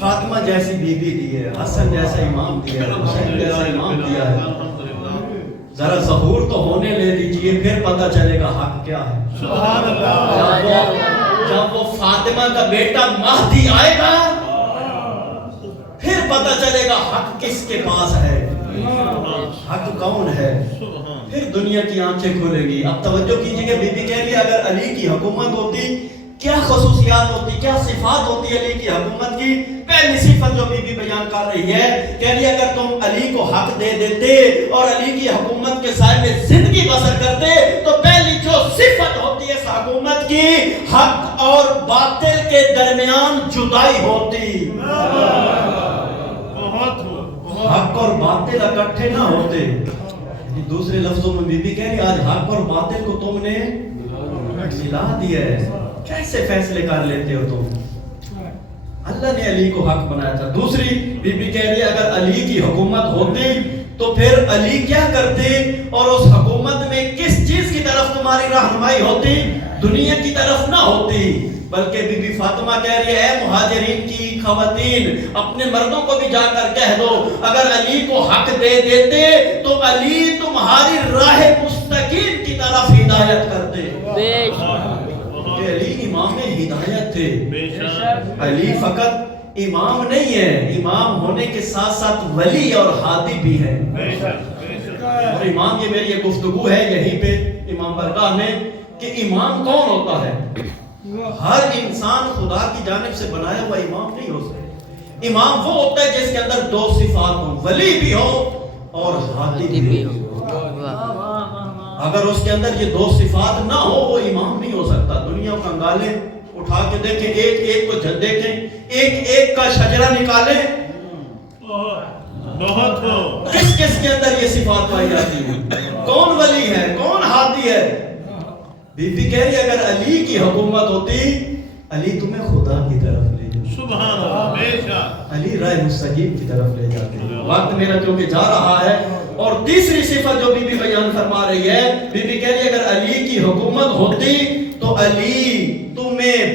فاطمہ جیسی بیوی دی ہے، حسن جیسا امام دیا ہے، حسین جیسا امام دیا ہے۔ ذرا ظہور تو ہونے لے دیجئے، پھر پتہ چلے گا حق کیا ہے۔ سبحان اللہ، جب وہ فاطمہ کا بیٹا مہدی آئے گا پھر پتہ چلے گا حق کس کے پاس ہے، حق کون ہے، پھر دنیا کی آنکھیں کھولے گی۔ اب توجہ کیجئے کہ بی بی کہہ رہی اگر علی کی حکومت ہوتی کیا خصوصیات ہوتی، کیا صفات ہوتی علی کی حکومت کی۔ پہلی صفت جو بی بی بیان کر رہی ہے، کہہ رہی اگر تم علی کو حق دے دیتے اور علی کی حکومت کے سائے میں زندگی بسر کرتے تو پہلی جو صفت ہوتی ہے اس حکومت کی، حق اور باطل کے درمیان جدائی ہوتی، حق اور باطل اکٹھے نہ ہوتے۔ دوسرے لفظوں میں بی بی کہہ رہی آج حق اور باطل کو تم نے ملا دیا ہے، کیسے فیصلے کر لیتے ہو تم؟ اللہ نے علی کو حق بنایا تھا۔ دوسری بی بی کہہ رہی اگر علی کی حکومت ہوتی تو پھر علی کیا کرتے اور اس حکومت میں کس چیز کی طرف تمہاری رہنمائی ہوتی؟ دنیا کی طرف نہ ہوتی، بلکہ بی بی فاطمہ کہہ رہی ہے اے مہاجرین کی خواتین اپنے مردوں کو بھی جا کر کہہ دو اگر علی کو حق دے دیتے تو علی تمہاری راہ مستقیم کی طرف ہدایت کرتے۔ کہ علی امام ہدایت تھے، علی فقط امام نہیں ہے، امام ہونے کے ساتھ ساتھ ولی اور ہادی بھی ہے۔ اور امام یہ میری یہ گفتگو ہے یہیں پہ امام برگاہ میں کہ امام کون ہوتا ہے؟ ہر انسان خدا کی جانب سے بنایا ہوا امام نہیں ہو سکتا۔ امام وہ ہوتا ہے جس کے اندر دو صفات ہوں، ولی بھی ہو اور ہادی بھی ہو۔ اگر اس کے اندر یہ دو صفات نہ ہو وہ امام نہیں ہو سکتا۔ دنیا کا انگالے اٹھا کے دیکھیں، ایک ایک کو دیکھیں، ایک ایک کا شجرہ نکالیں، کس کس کے اندر یہ صفات پائی جاتی ہیں؟ کون ولی ہے، کون ہادی ہے؟ بی بی کہہ رہی اگر علی کی حکومت ہوتی علی تمہیں خدا کی طرف لے جاتے، سبحان اللہ، بے شک علی راہ مستقیم کی طرف لے جاتے۔ وقت میرا کیونکہ جا رہا ہے، اور تیسری صفت جو بی بی بیان فرما رہی ہے، بی بی کہہ رہی اگر علی کی حکومت ہوتی تو علی تمہیں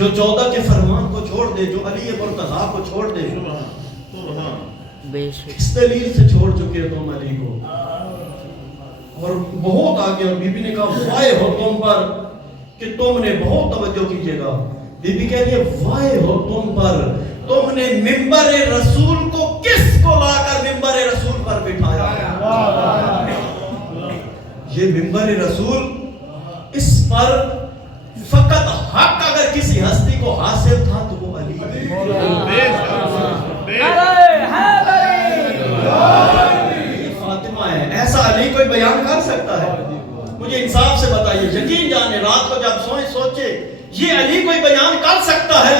جو 14 کے فرمان کو چھوڑ دے, جو علی مرتضیٰ کو چھوڑ دے, بے شک اس دلیل سے چھوڑ چکے تم علی کو. اور بہت آگے, اور بی بی نے کہا وائے ہو تم پر کہ تم نے, بہت توجہ کیجئے گا, بی بی کہہ رہی ہے وائے ہو تم پر, تم نے ممبر رسول کو کس کو لا کر ممبر رسول پر بٹھایا. یہ ممبر رسول, اس پر فقط حق اگر کسی ہستی کو حاصل تھا تو وہ علی. فاطمہ ہے. ایسا علی کوئی بیان کر سکتا ہے؟ مجھے انصاف سے بتائیے, یقین جانے, رات کو جب سوئیں سوچے یہ علی کوئی بیان کر سکتا ہے؟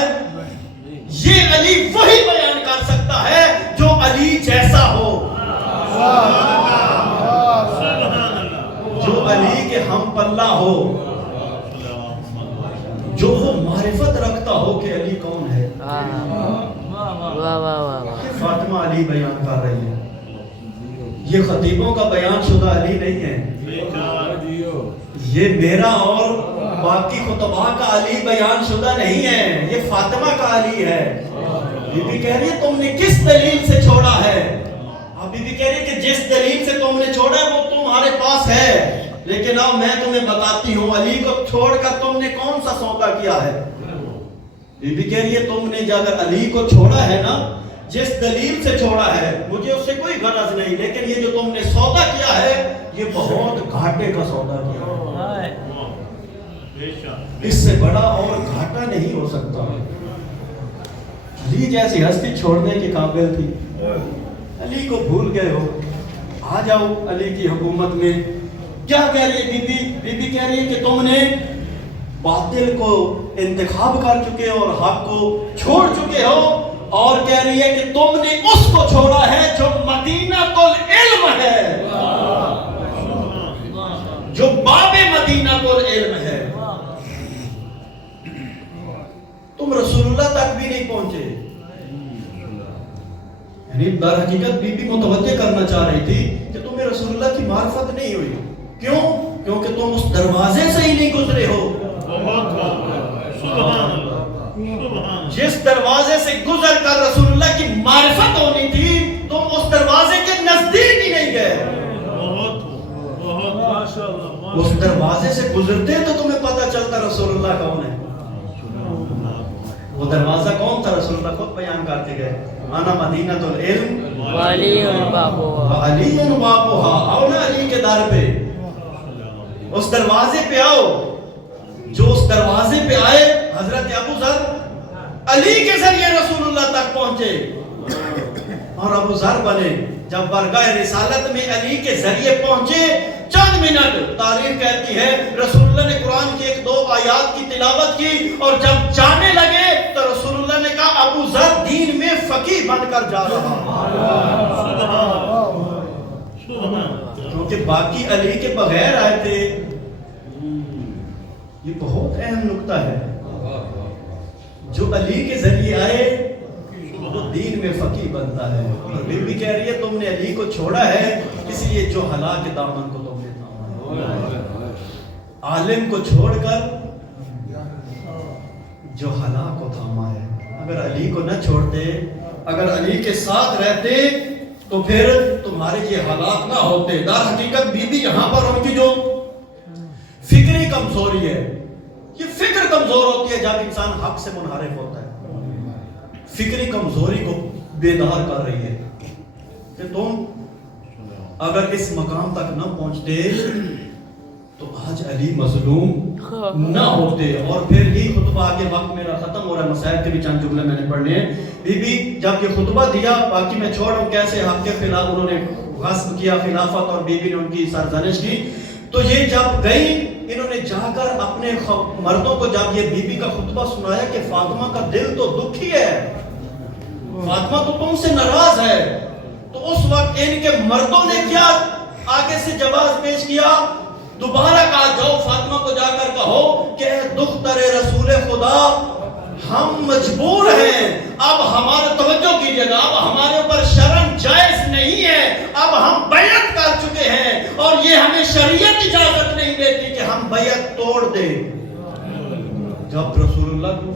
یہ علی وہی بیان کر سکتا ہے جو علی جیسا ہو, جو علی کے ہم پلہ ہو, جو وہ معرفت رکھتا ہو کہ علی کون ہے. واہ واہ واہ. فاطمہ علی بیان کر رہی ہے. یہ خطیبوں کا بیان شدہ علی نہیں ہے, یہ میرا اور باقی خطباء کا علی بیان شدہ نہیں ہے, یہ فاطمہ کا علی ہے. بی بی کہہ رہی ہے تم نے کس دلیل سے چھوڑا ہے. اب بی بی کہہ رہی ہے کہ جس دلیل سے تم نے چھوڑا ہے وہ تمہارے پاس ہے, لیکن اب میں تمہیں بتاتی ہوں علی کو چھوڑ کر تم نے کون سا سودا کیا ہے. بی بی کہہ رہی ہے تم نے اگر علی کو چھوڑا ہے نا, جس دلیل سے چھوڑا ہے, مجھے اس سے کوئی غرض نہیں, لیکن یہ جو تم نے سودا کیا ہے یہ بہت گھاٹے کا سودا کیا ہے. اس سے بڑا اور گھاٹا نہیں ہو سکتا. علی جیسی ہستی چھوڑنے کے قابل تھی, علی کو بھول گئے ہو. آ جاؤ علی کی حکومت میں. کیا کہہ رہی ہے بی بی؟ بی بی کہہ رہی ہے کہ تم نے باطل کو انتخاب کر چکے اور حق کو چھوڑ چکے ہو, اور کہہ رہی ہے کہ تم نے اس کو چھوڑا ہے جو مدینہ العلم ہے, جو باب مدینہ العلم ہے. تم رسول اللہ تک بھی نہیں پہنچے. یعنی در حقیقت بی بی متوجہ کرنا چاہ رہی تھی کہ تمہیں رسول اللہ کی معرفت نہیں ہوئی. کیوں؟ کیونکہ تم اس دروازے سے ہی نہیں گزرے ہو. جس دروازے سے گزر کر رسول اللہ کی معرفت ہونی تھی, تم اس دروازے کے نزدیک ہی نہیں گئے. اس دروازے سے گزرتے تو تمہیں پتہ چلتا رسول اللہ کون ہے. وہ دروازہ کون تھا؟ رسول اللہ خود بیان کرتے گئے, انا مدینہ العلم وعلی بابوہا, علی بابوہا. آؤ نا علی کے در پہ, اس دروازے پہ آؤ. جو اس دروازے پہ آئے, حضرت ابو ذر علی کے ذریعے رسول اللہ تک پہنچے اور ابو ذر بنے. جب برگاہ رسالت میں علی کے ذریعے پہنچے, چند منٹ, تاریخ کہتی ہے رسول اللہ نے قرآن کی 1-2 آیات کی تلاوت کی, اور جب جانے لگے تو رسول اللہ نے کہا ابو ذر دین میں فقیہ بن کر جا رہا, کیونکہ باقی علی کے بغیر آئے تھے. یہ بہت اہم نکتہ ہے. جو علی کے ذریعے آئے وہ دین میں فقیہ بنتا ہے. اور بی بی کہہ رہی ہے تم نے علی کو چھوڑا ہے اس لیے جو ہلاک دامن کو تم نے تھاما. عالم کو چھوڑ کر جو ہلاک کو تھاما ہے. اگر علی کو نہ چھوڑتے, اگر علی کے ساتھ رہتے تو پھر تمہارے یہ ہلاک نہ ہوتے. در حقیقت بی بی یہاں پر ان کی جو فکری کمزوری ہے, یہ فکر کمزور ہوتی ہے جب انسان حق سے منحرف ہوتا ہے. فکری کمزوری کو بیدار کر رہی ہے کہ تم اگر اس مقام تک نہ پہنچتے تو آج علی مظلوم نہ ہوتے. اور پھر یہ خطبہ آگے, وقت میرا ختم ہو رہا ہے, مسائل کے بھی چند جملے میں نے پڑھنے ہیں. بی بی جب یہ خطبہ دیا, باقی میں چھوڑوں کیسے حق کے خلاف انہوں نے غصب کیا خلافت, اور بی بی نے ان کی سرزنش کی. تو یہ جب گئی, انہوں نے جا کر اپنے مردوں کو جب یہ بی بی کا خطبہ سنایا کہ فاطمہ کا دل تو دکھی ہے, فاطمہ تو تم سے ناراض ہے, تو اس وقت ان کے مردوں نے کیا آگے سے جواز پیش کیا, دوبارہ کہا جاؤ فاطمہ کو جا کر کہو کہ دختر رسول خدا ہم مجبور ہیں, اب ہمارا توجہ کیجیے گا, اب ہمارے اوپر شرم جائز نہیں ہے, اب ہم بیعت کر چکے ہیں اور یہ ہمیں شریعت اجازت نہیں دیتی کہ ہم بیعت توڑ دیں. جب رسول اللہ کو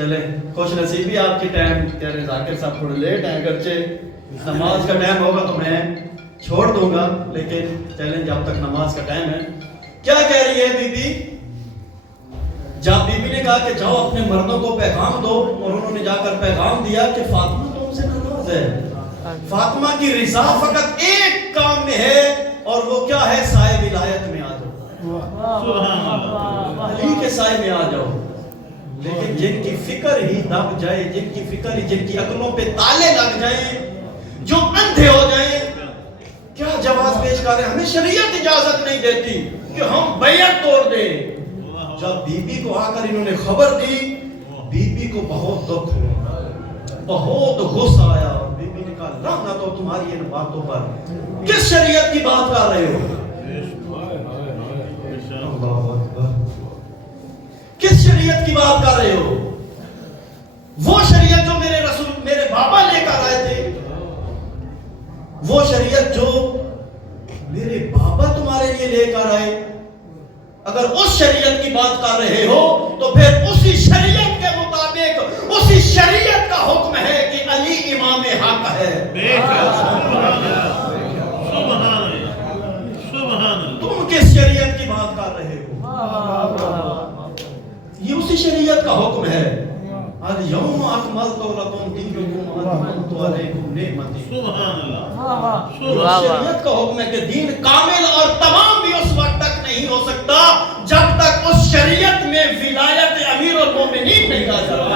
چلیں خوش نصیبی آپ کی ٹائم کہہ رہے ذاکر صاحب تھوڑے لیٹ ہیں اگرچہ نماز کا ٹائم ہوگا تو میں چھوڑ دوں گا لیکن چلیں جب تک نماز کا ٹائم ہے. کیا کہہ رہی ہے بی بی؟ جب بی بی نے کہا کہ جاؤ اپنے مردوں کو پیغام دو اور انہوں نے جا کر پیغام دیا کہ فاطمہ تم سے ناراض ہے. فاطمہ کی رضا فقط ایک کام میں ہے اور وہ کیا ہے؟ سائے ولایت میں آ جاؤ، علی کے سائے میں آ جاؤ. لیکن جن کی فکر ہی دب جائے، جن کی فکر ہی، جن کی عقلوں پہ تالے لگ جائیں، جو اندھے ہو جائیں، کیا جواز پیش کر رہے ہیں؟ ہمیں شریعت اجازت نہیں دیتی کہ ہم بیعت توڑ دیں. جب بی بی کو آ کر انہوں نے خبر دی، بی بی کو بہت دکھ ہوا، بہت غصہ آیا اور بی بی نے کہا لعنت ہو تمہاری ان باتوں پر، کس شریعت کی بات کر رہے ہو؟ اللہ اکبر، کس شریعت کی بات کر رہے ہو؟ وہ شریعت جو میرے رسول میرے بابا لے کر آئے تھے، وہ شریعت جو میرے بابا تمہارے لیے لے کر آئے، اگر اس شریعت کی بات کر رہے ہو تو پھر اسی شریعت کے مطابق اسی شریعت کا حکم ہے کہ علی امام حق ہے. تم کس شریعت کی بات کر رہے ہو؟ یہ اسی شریعت کا حکم ہے. اليوم اکملت لکم دینکم واتممت علیکم نعمتی. شریعت کا حکم ہے کہ دین کامل اور تمام بھی اس وقت تک نہیں ہو سکتا جب تک اس شریعت میں ولایت امیر المومنین نہیں آ جاتا.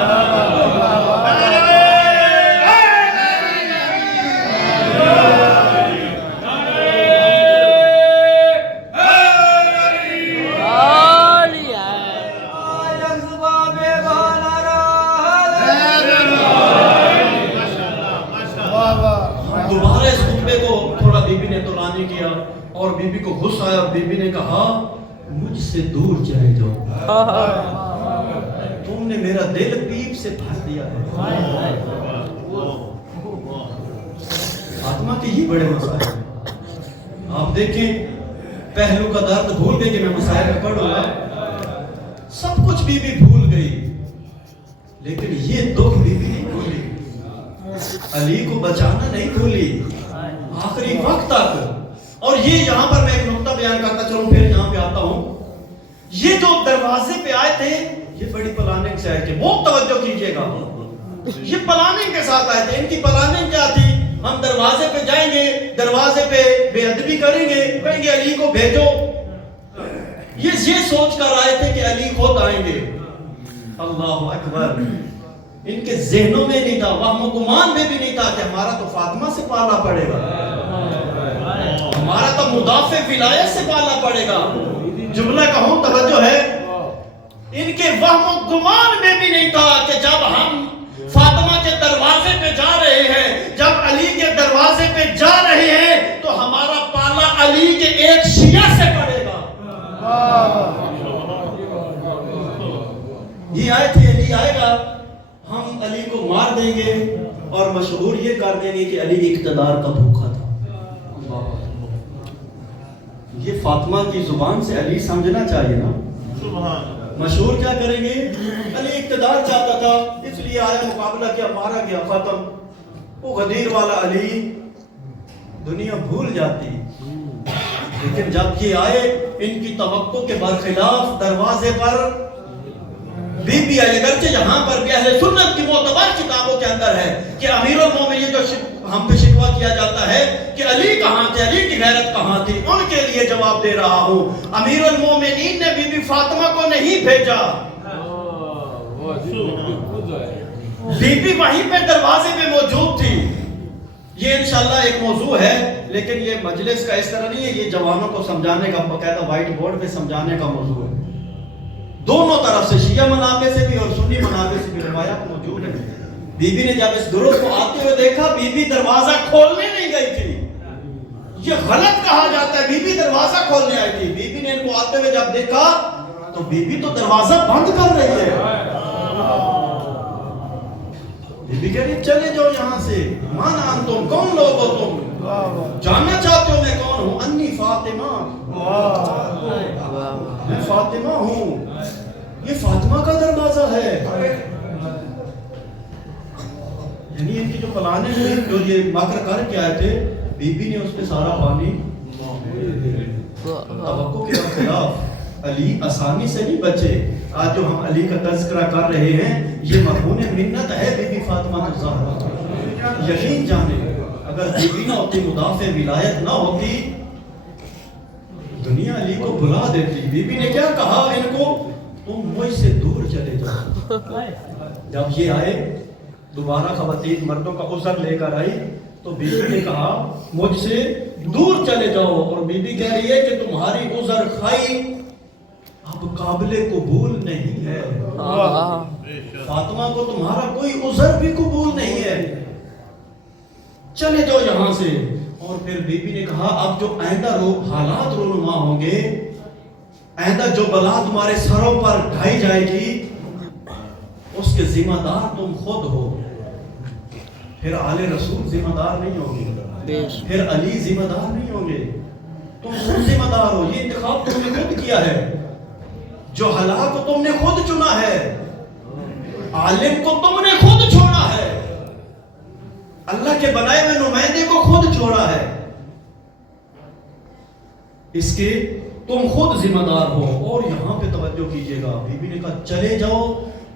دوبارہ اس خطبے کو تھوڑا بی بی نے تولانی کیا اور بی بی کو غصہ آیا. بی بی نے کہا مجھ سے دور چلے جاؤ، تم نے میرا دل پیپ سے بھر دیا ہے. فاطمہ کے ہی بڑے مسائل ہیں. آپ دیکھیں پہلو کا درد بھول گئے کہ میں مسائل میں پڑھوں گا، سب کچھ بی بی بھول گئی لیکن یہ دکھ بی بی نہیں بھولی، علی کو بچانا نہیں بھولی آخری وقت تک. اور یہ یہاں پر میں ایک نقطہ بیان کرتا چلوں پھر یہاں پہ آتا ہوں. یہ جو دروازے پہ آئے تھے یہ بڑی پلاننگ سے آئے تھے، بہت توجہ کیجئے گا. یہ پلاننگ کے ساتھ آئے تھے. ان کی پلاننگ کیا تھی؟ ہم دروازے پہ جائیں گے، دروازے پہ بے ادبی کریں گے، کہیں گے علی کو بھیجو. یہ سوچ کر آئے تھے کہ علی خود آئیں گے. اللہ اکبر، ان کے ذہنوں میں نہیں تھا، وہم و گمان میں بھی نہیں تھا کہ ہمارا تو فاطمہ سے پالنا پڑے گا، ہمارا تو مدافع ولایت سے پالنا پڑے گا. جملہ کہوں توجہ ہے، ان کے وہم و گمان میں بھی نہیں تھا کہ جب ہم فاطمہ کے دروازے پہ جا رہے ہیں، جب علی کے دروازے پہ جا رہے ہیں تو ہمارا پالا علی کے ایک شیعہ سے پڑے گا. یہ آئے تھے علی آئے گا، ہم علی کو مار دیں گے اور مشہور یہ کر دیں گے کہ علی اقتدار کا بھوکا تھا. یہ فاطمہ کی زبان سے علی سمجھنا چاہیے نا. مشہور کیا کریں گے؟ علی اقتدار چاہتا تھا اس لیے آیا، مقابلہ کیا، مارا گیا، ختم. وہ غدیر والا علی دنیا بھول جاتی. لیکن جب یہ آئے ان کی توقع کے برخلاف دروازے پر بی بی آئی، اگرچہ یہاں پر بھی اہل سنت کی معتبر کتابوں کے اندر ہے کہ امیر المومنین جو ہم پہ شکوہ کیا جاتا ہے کہ علی کہاں تھے، علی کی غیرت کہاں تھی، ان کے لیے جواب دے رہا ہوں. امیر المومنین نے بی بی فاطمہ کو نہیں بھیجا، بی بی وہیں پہ دروازے پہ موجود تھی. یہ انشاءاللہ ایک موضوع ہے لیکن یہ مجلس کا اس طرح نہیں ہے، یہ جوانوں کو سمجھانے کا، باقاعدہ وائٹ بورڈ پہ سمجھانے کا موضوع ہے. دونوں طرف سے، شیعہ منابع سے بھی اور سنی منابع سے بھی روایات موجود ہیں. بی بی نے جب اس گروہ کو آتے ہوئے دیکھا، بی بی دروازہ کھولنے نہیں گئی تھی. یہ غلط کہا جاتا ہے، بی بی دروازہ کھولنے آئی تھی. بی بی نے ان کو آتے ہوئے جب دیکھا تو بی بی تو دروازہ بند کر رہی ہے. بی بی کہہ رہی چلے جاؤ یہاں سے. مان انتم، کون لوگ ہو تم؟ جاننا چاہتے ہو میں کون ہوں؟ انی فاطمہ، میں فاطمہ ہوں. یہ فاطمہ کا دروازہ ہے. یعنی ان کی جو پلانے ہوئی، جو یہ مکر کر کے آئے تھے، بی بی نے اس پہ سارا پانی توقع کے خلاف علی آسانی سے نہیں بچے. آج جو ہم علی کا تذکرہ کر رہے ہیں یہ مرہون منت ہے بی بی فاطمہ الزہرا. یقین جانے اگر بی بی نہ ہوتی، مدافع ولایت نہ ہوتی، دنیا علی کو بلا دیتی. بی بی نے کیا کہا ان کو؟ تم مجھ سے دور چلے جاؤ. جب یہ آئے دوبارہ خواتین مردوں کا عذر لے کر آئی تو بی بی نے کہا مجھ سے دور چلے جاؤ. اور بی بی کہہ رہی ہے کہ تمہاری عذر خائی اب قابل قبول نہیں ہے. فاطمہ کو تمہارا کوئی عذر بھی قبول نہیں ہے، چلے جاؤ یہاں سے. اور پھر بی بی نے کہا اب جو آئندہ حالات رونما ہوں گے، آئندہ جو بلا تمہارے سروں پر ڈھائی جائے گی، اس کے ذمہ دار تم خود ہو. پھر آل رسول ذمہ دار نہیں ہوں گے، پھر علی ذمہ دار نہیں ہوں گے، تم خود ذمہ دار ہو. یہ انتخاب تم نے خود کیا ہے، جو ہلاک کو تم نے خود چنا ہے، عالم کو تم نے خود چھوڑا ہے، اللہ کے بنائے ہوئے نمائندے کو خود چھوڑا ہے. اس کے تم خود ذمہ دار ہو. اور یہاں پہ توجہ کیجئے گا، بی بی نے کہا چلے جاؤ.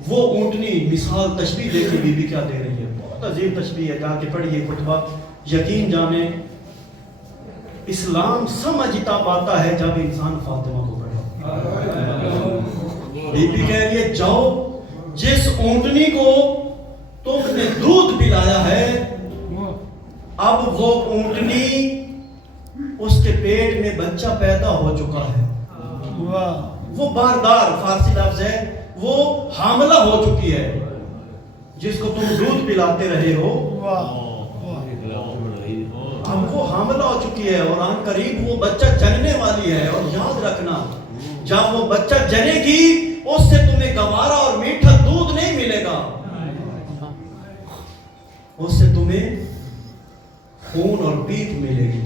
وہ اونٹنی مثال تشبیہ دیکھیں بی بی کیا دے رہی ہے، بہت عظیم تشبیہ ہے. جا کے پڑھیے خطبہ، یقین جانے اسلام سمجھتا پاتا ہے جب انسان فاطمہ کو پڑھے. بی بی کہہ رہی ہے جاؤ، جس اونٹنی کو تم نے دودھ پلایا ہے، اب وہ اونٹنی اس کے پیٹ میں بچہ پیدا ہو چکا ہے. وہ باردار فارسی لفظ ہے، وہ حاملہ ہو چکی ہے. جس کو تم دودھ پلاتے رہے ہو اب وہ حاملہ ہو چکی ہے، اور آن قریب وہ بچہ جننے والی ہے. اور یاد رکھنا جب وہ بچہ جنے گی اس سے تمہیں گوارا اور میٹھا دودھ نہیں ملے گا، اس سے تمہیں خون اور پیٹ ملے گی.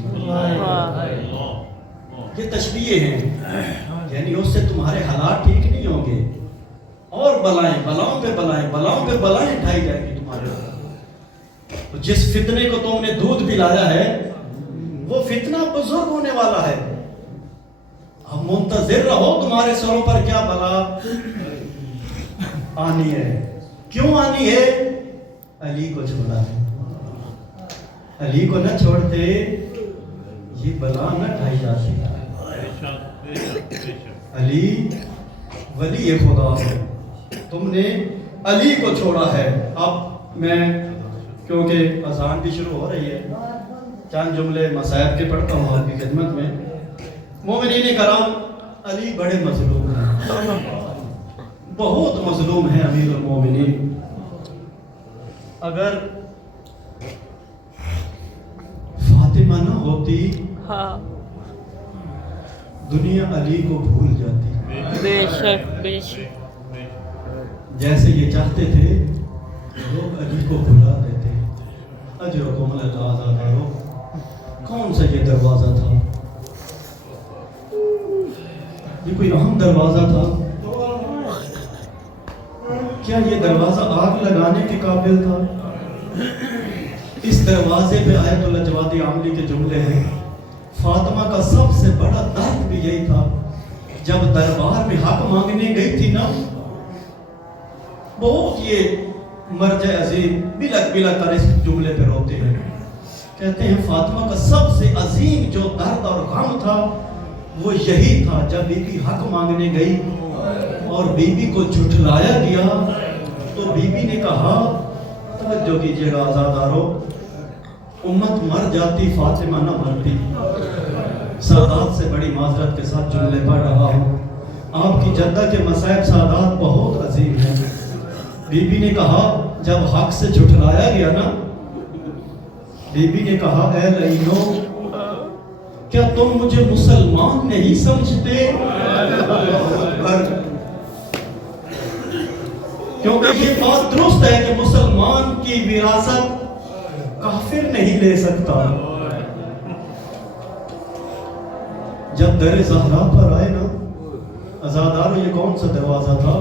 یہ تشبیہ ہیں، یعنی اس سے تمہارے حالات ٹھیک نہیں ہوں گے، اور بلاؤں پہ بلائیں ڈھائی جائیں گی تمہارے. جس فتنے کو تم نے دودھ پلایا ہے وہ فتنہ بزرگ ہونے والا ہے. اب منتظر رہو تمہارے سروں پر کیا بلا آنی ہے. کیوں آنی ہے؟ علی کو چھوڑا ہے. علی کو نہ چھوڑتے یہ بلا نہ ڈھائی جاتی. علی ولی خدا ہے، تم نے علی کو چھوڑا ہے. اب میں کیونکہ اذان بھی شروع ہو رہی ہے، چند جملے مصائب کے پڑھتا ہوں آپ کی خدمت میں. مومنین کرام، علی بڑے مظلوم ہیں، بہت مظلوم ہیں امیر المومنین. اگر فاطمہ نہ ہوتی دنیا علی کو بھول جاتی. بے شک بے شک. جیسے یہ چاہتے تھے لوگ علی کو بھلا دیتے. اجرکم اللہ آزادارو، کون سا یہ دروازہ تھا؟ یہ کوئی اہم دروازہ تھا کیا؟ یہ دروازہ آگ لگانے کے قابل تھا؟ اس دروازے پہ آیت اللہ جوادی عاملی کے جملے ہیں. فاطمہ کا سب سے بڑا درد بھی یہی تھا، جب دربار میں حق مانگنے گئی تھی نا، بہت یہ مرجع عظیم بلک بلک کر اس جملے پہ روتے ہیں. کہتے ہیں فاطمہ کا سب سے عظیم جو درد اور غم تھا وہ یہی تھا جب بی بی حق مانگنے گئی اور بی بی کو جھٹلایا گیا تو بی بی نے کہا، توجہ کیجئے گا آزادارو، امت مر جاتی فاطمہ نہ مرتی. سادات سے بڑی معذرت کے ساتھ جملے پڑھ رہا ہوں، آپ کی جدہ کے مصائب سادات بہت عظیم ہیں. بی بی نے کہا جب حق سے جھٹلایا گیا نا، بی بی نے کہا اے لعینو، کیا تم مجھے مسلمان نہیں سمجھتے؟ کیونکہ یہ بات درست ہے کہ مسلمان کی وراثت کافر نہیں لے سکتا. جب در زہرا پر آئے نا، آزادارو، یہ کون سا دروازہ تھا؟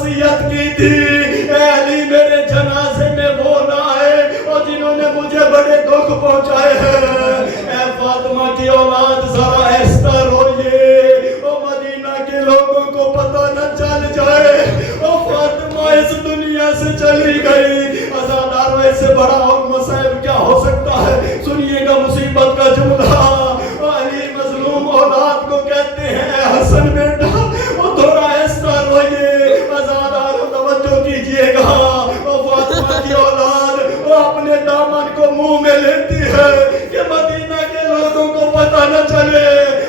وصیت کی تھی اے علی میرے جنازے میں وہ نہ آئے اور جنہوں نے مجھے بڑے دکھ پہنچائے ہیں اے فاطمہ کی اولاد ذرا ایسا روئیے او مدینہ کے لوگوں کو پتہ نہ چل جائے او فاطمہ اس دنیا سے چلی گئی عزاداروں اس سے بڑا اور مصائب کیا ہو سکتا ہے سنیے گا مصیبت کا جملہ علی مظلوم اولاد کو کہتے ہیں اے حسن بیٹا وہ تھوڑا ایسا روئیے عزاداروں توجہ کیجئے گا وہ فاطمہ کی اولاد وہ اپنے دامن کو منہ میں لیتی ہے کہ مدینہ کے لوگوں کو پتہ نہ چلے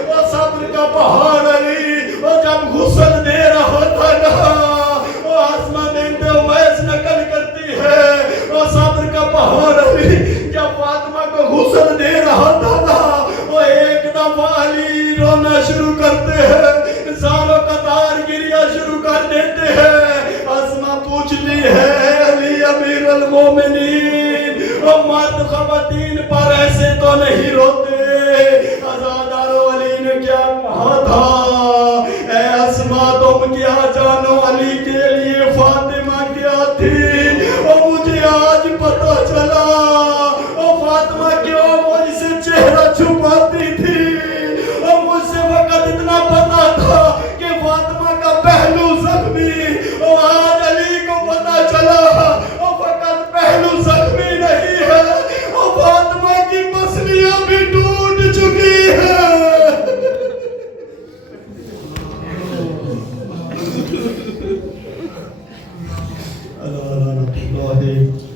وہ صبر کا پہاڑ علی وہ جب غسل دے رہا تھا نا وہ آسمہ بنت امیس نقل کرتی ہے وہ صبر کا پہاڑ علی جب فاطمہ کو غسل دے رہا تھا نا وہ ایک دفعہ علی رونا شروع کرتے ہیں زاروں قطار گریا شروع کر دیتے ہیں آسمہ پوچھتی ہے علی امیر المومنین وہ مرد خواتین پر ایسے تو نہیں روتے عزادارو علی نے کیا کہا تھا اے اسما تم کیا جانو علی کے لیے فاطمہ کیا تھی اور مجھے آج پتہ چلا اور فاطمہ کیوں مجھ سے چہرہ چھپاتی تھی اور مجھ سے وقت اتنا پتا تھا کہ فاطمہ کا پہلو زخمی اور آج علی کو پتا چلا اور فقط پہلو زخمی نہیں ہے اور فاطمہ کی پسلیاں بھی ٹوٹ چکی ہیں اللہ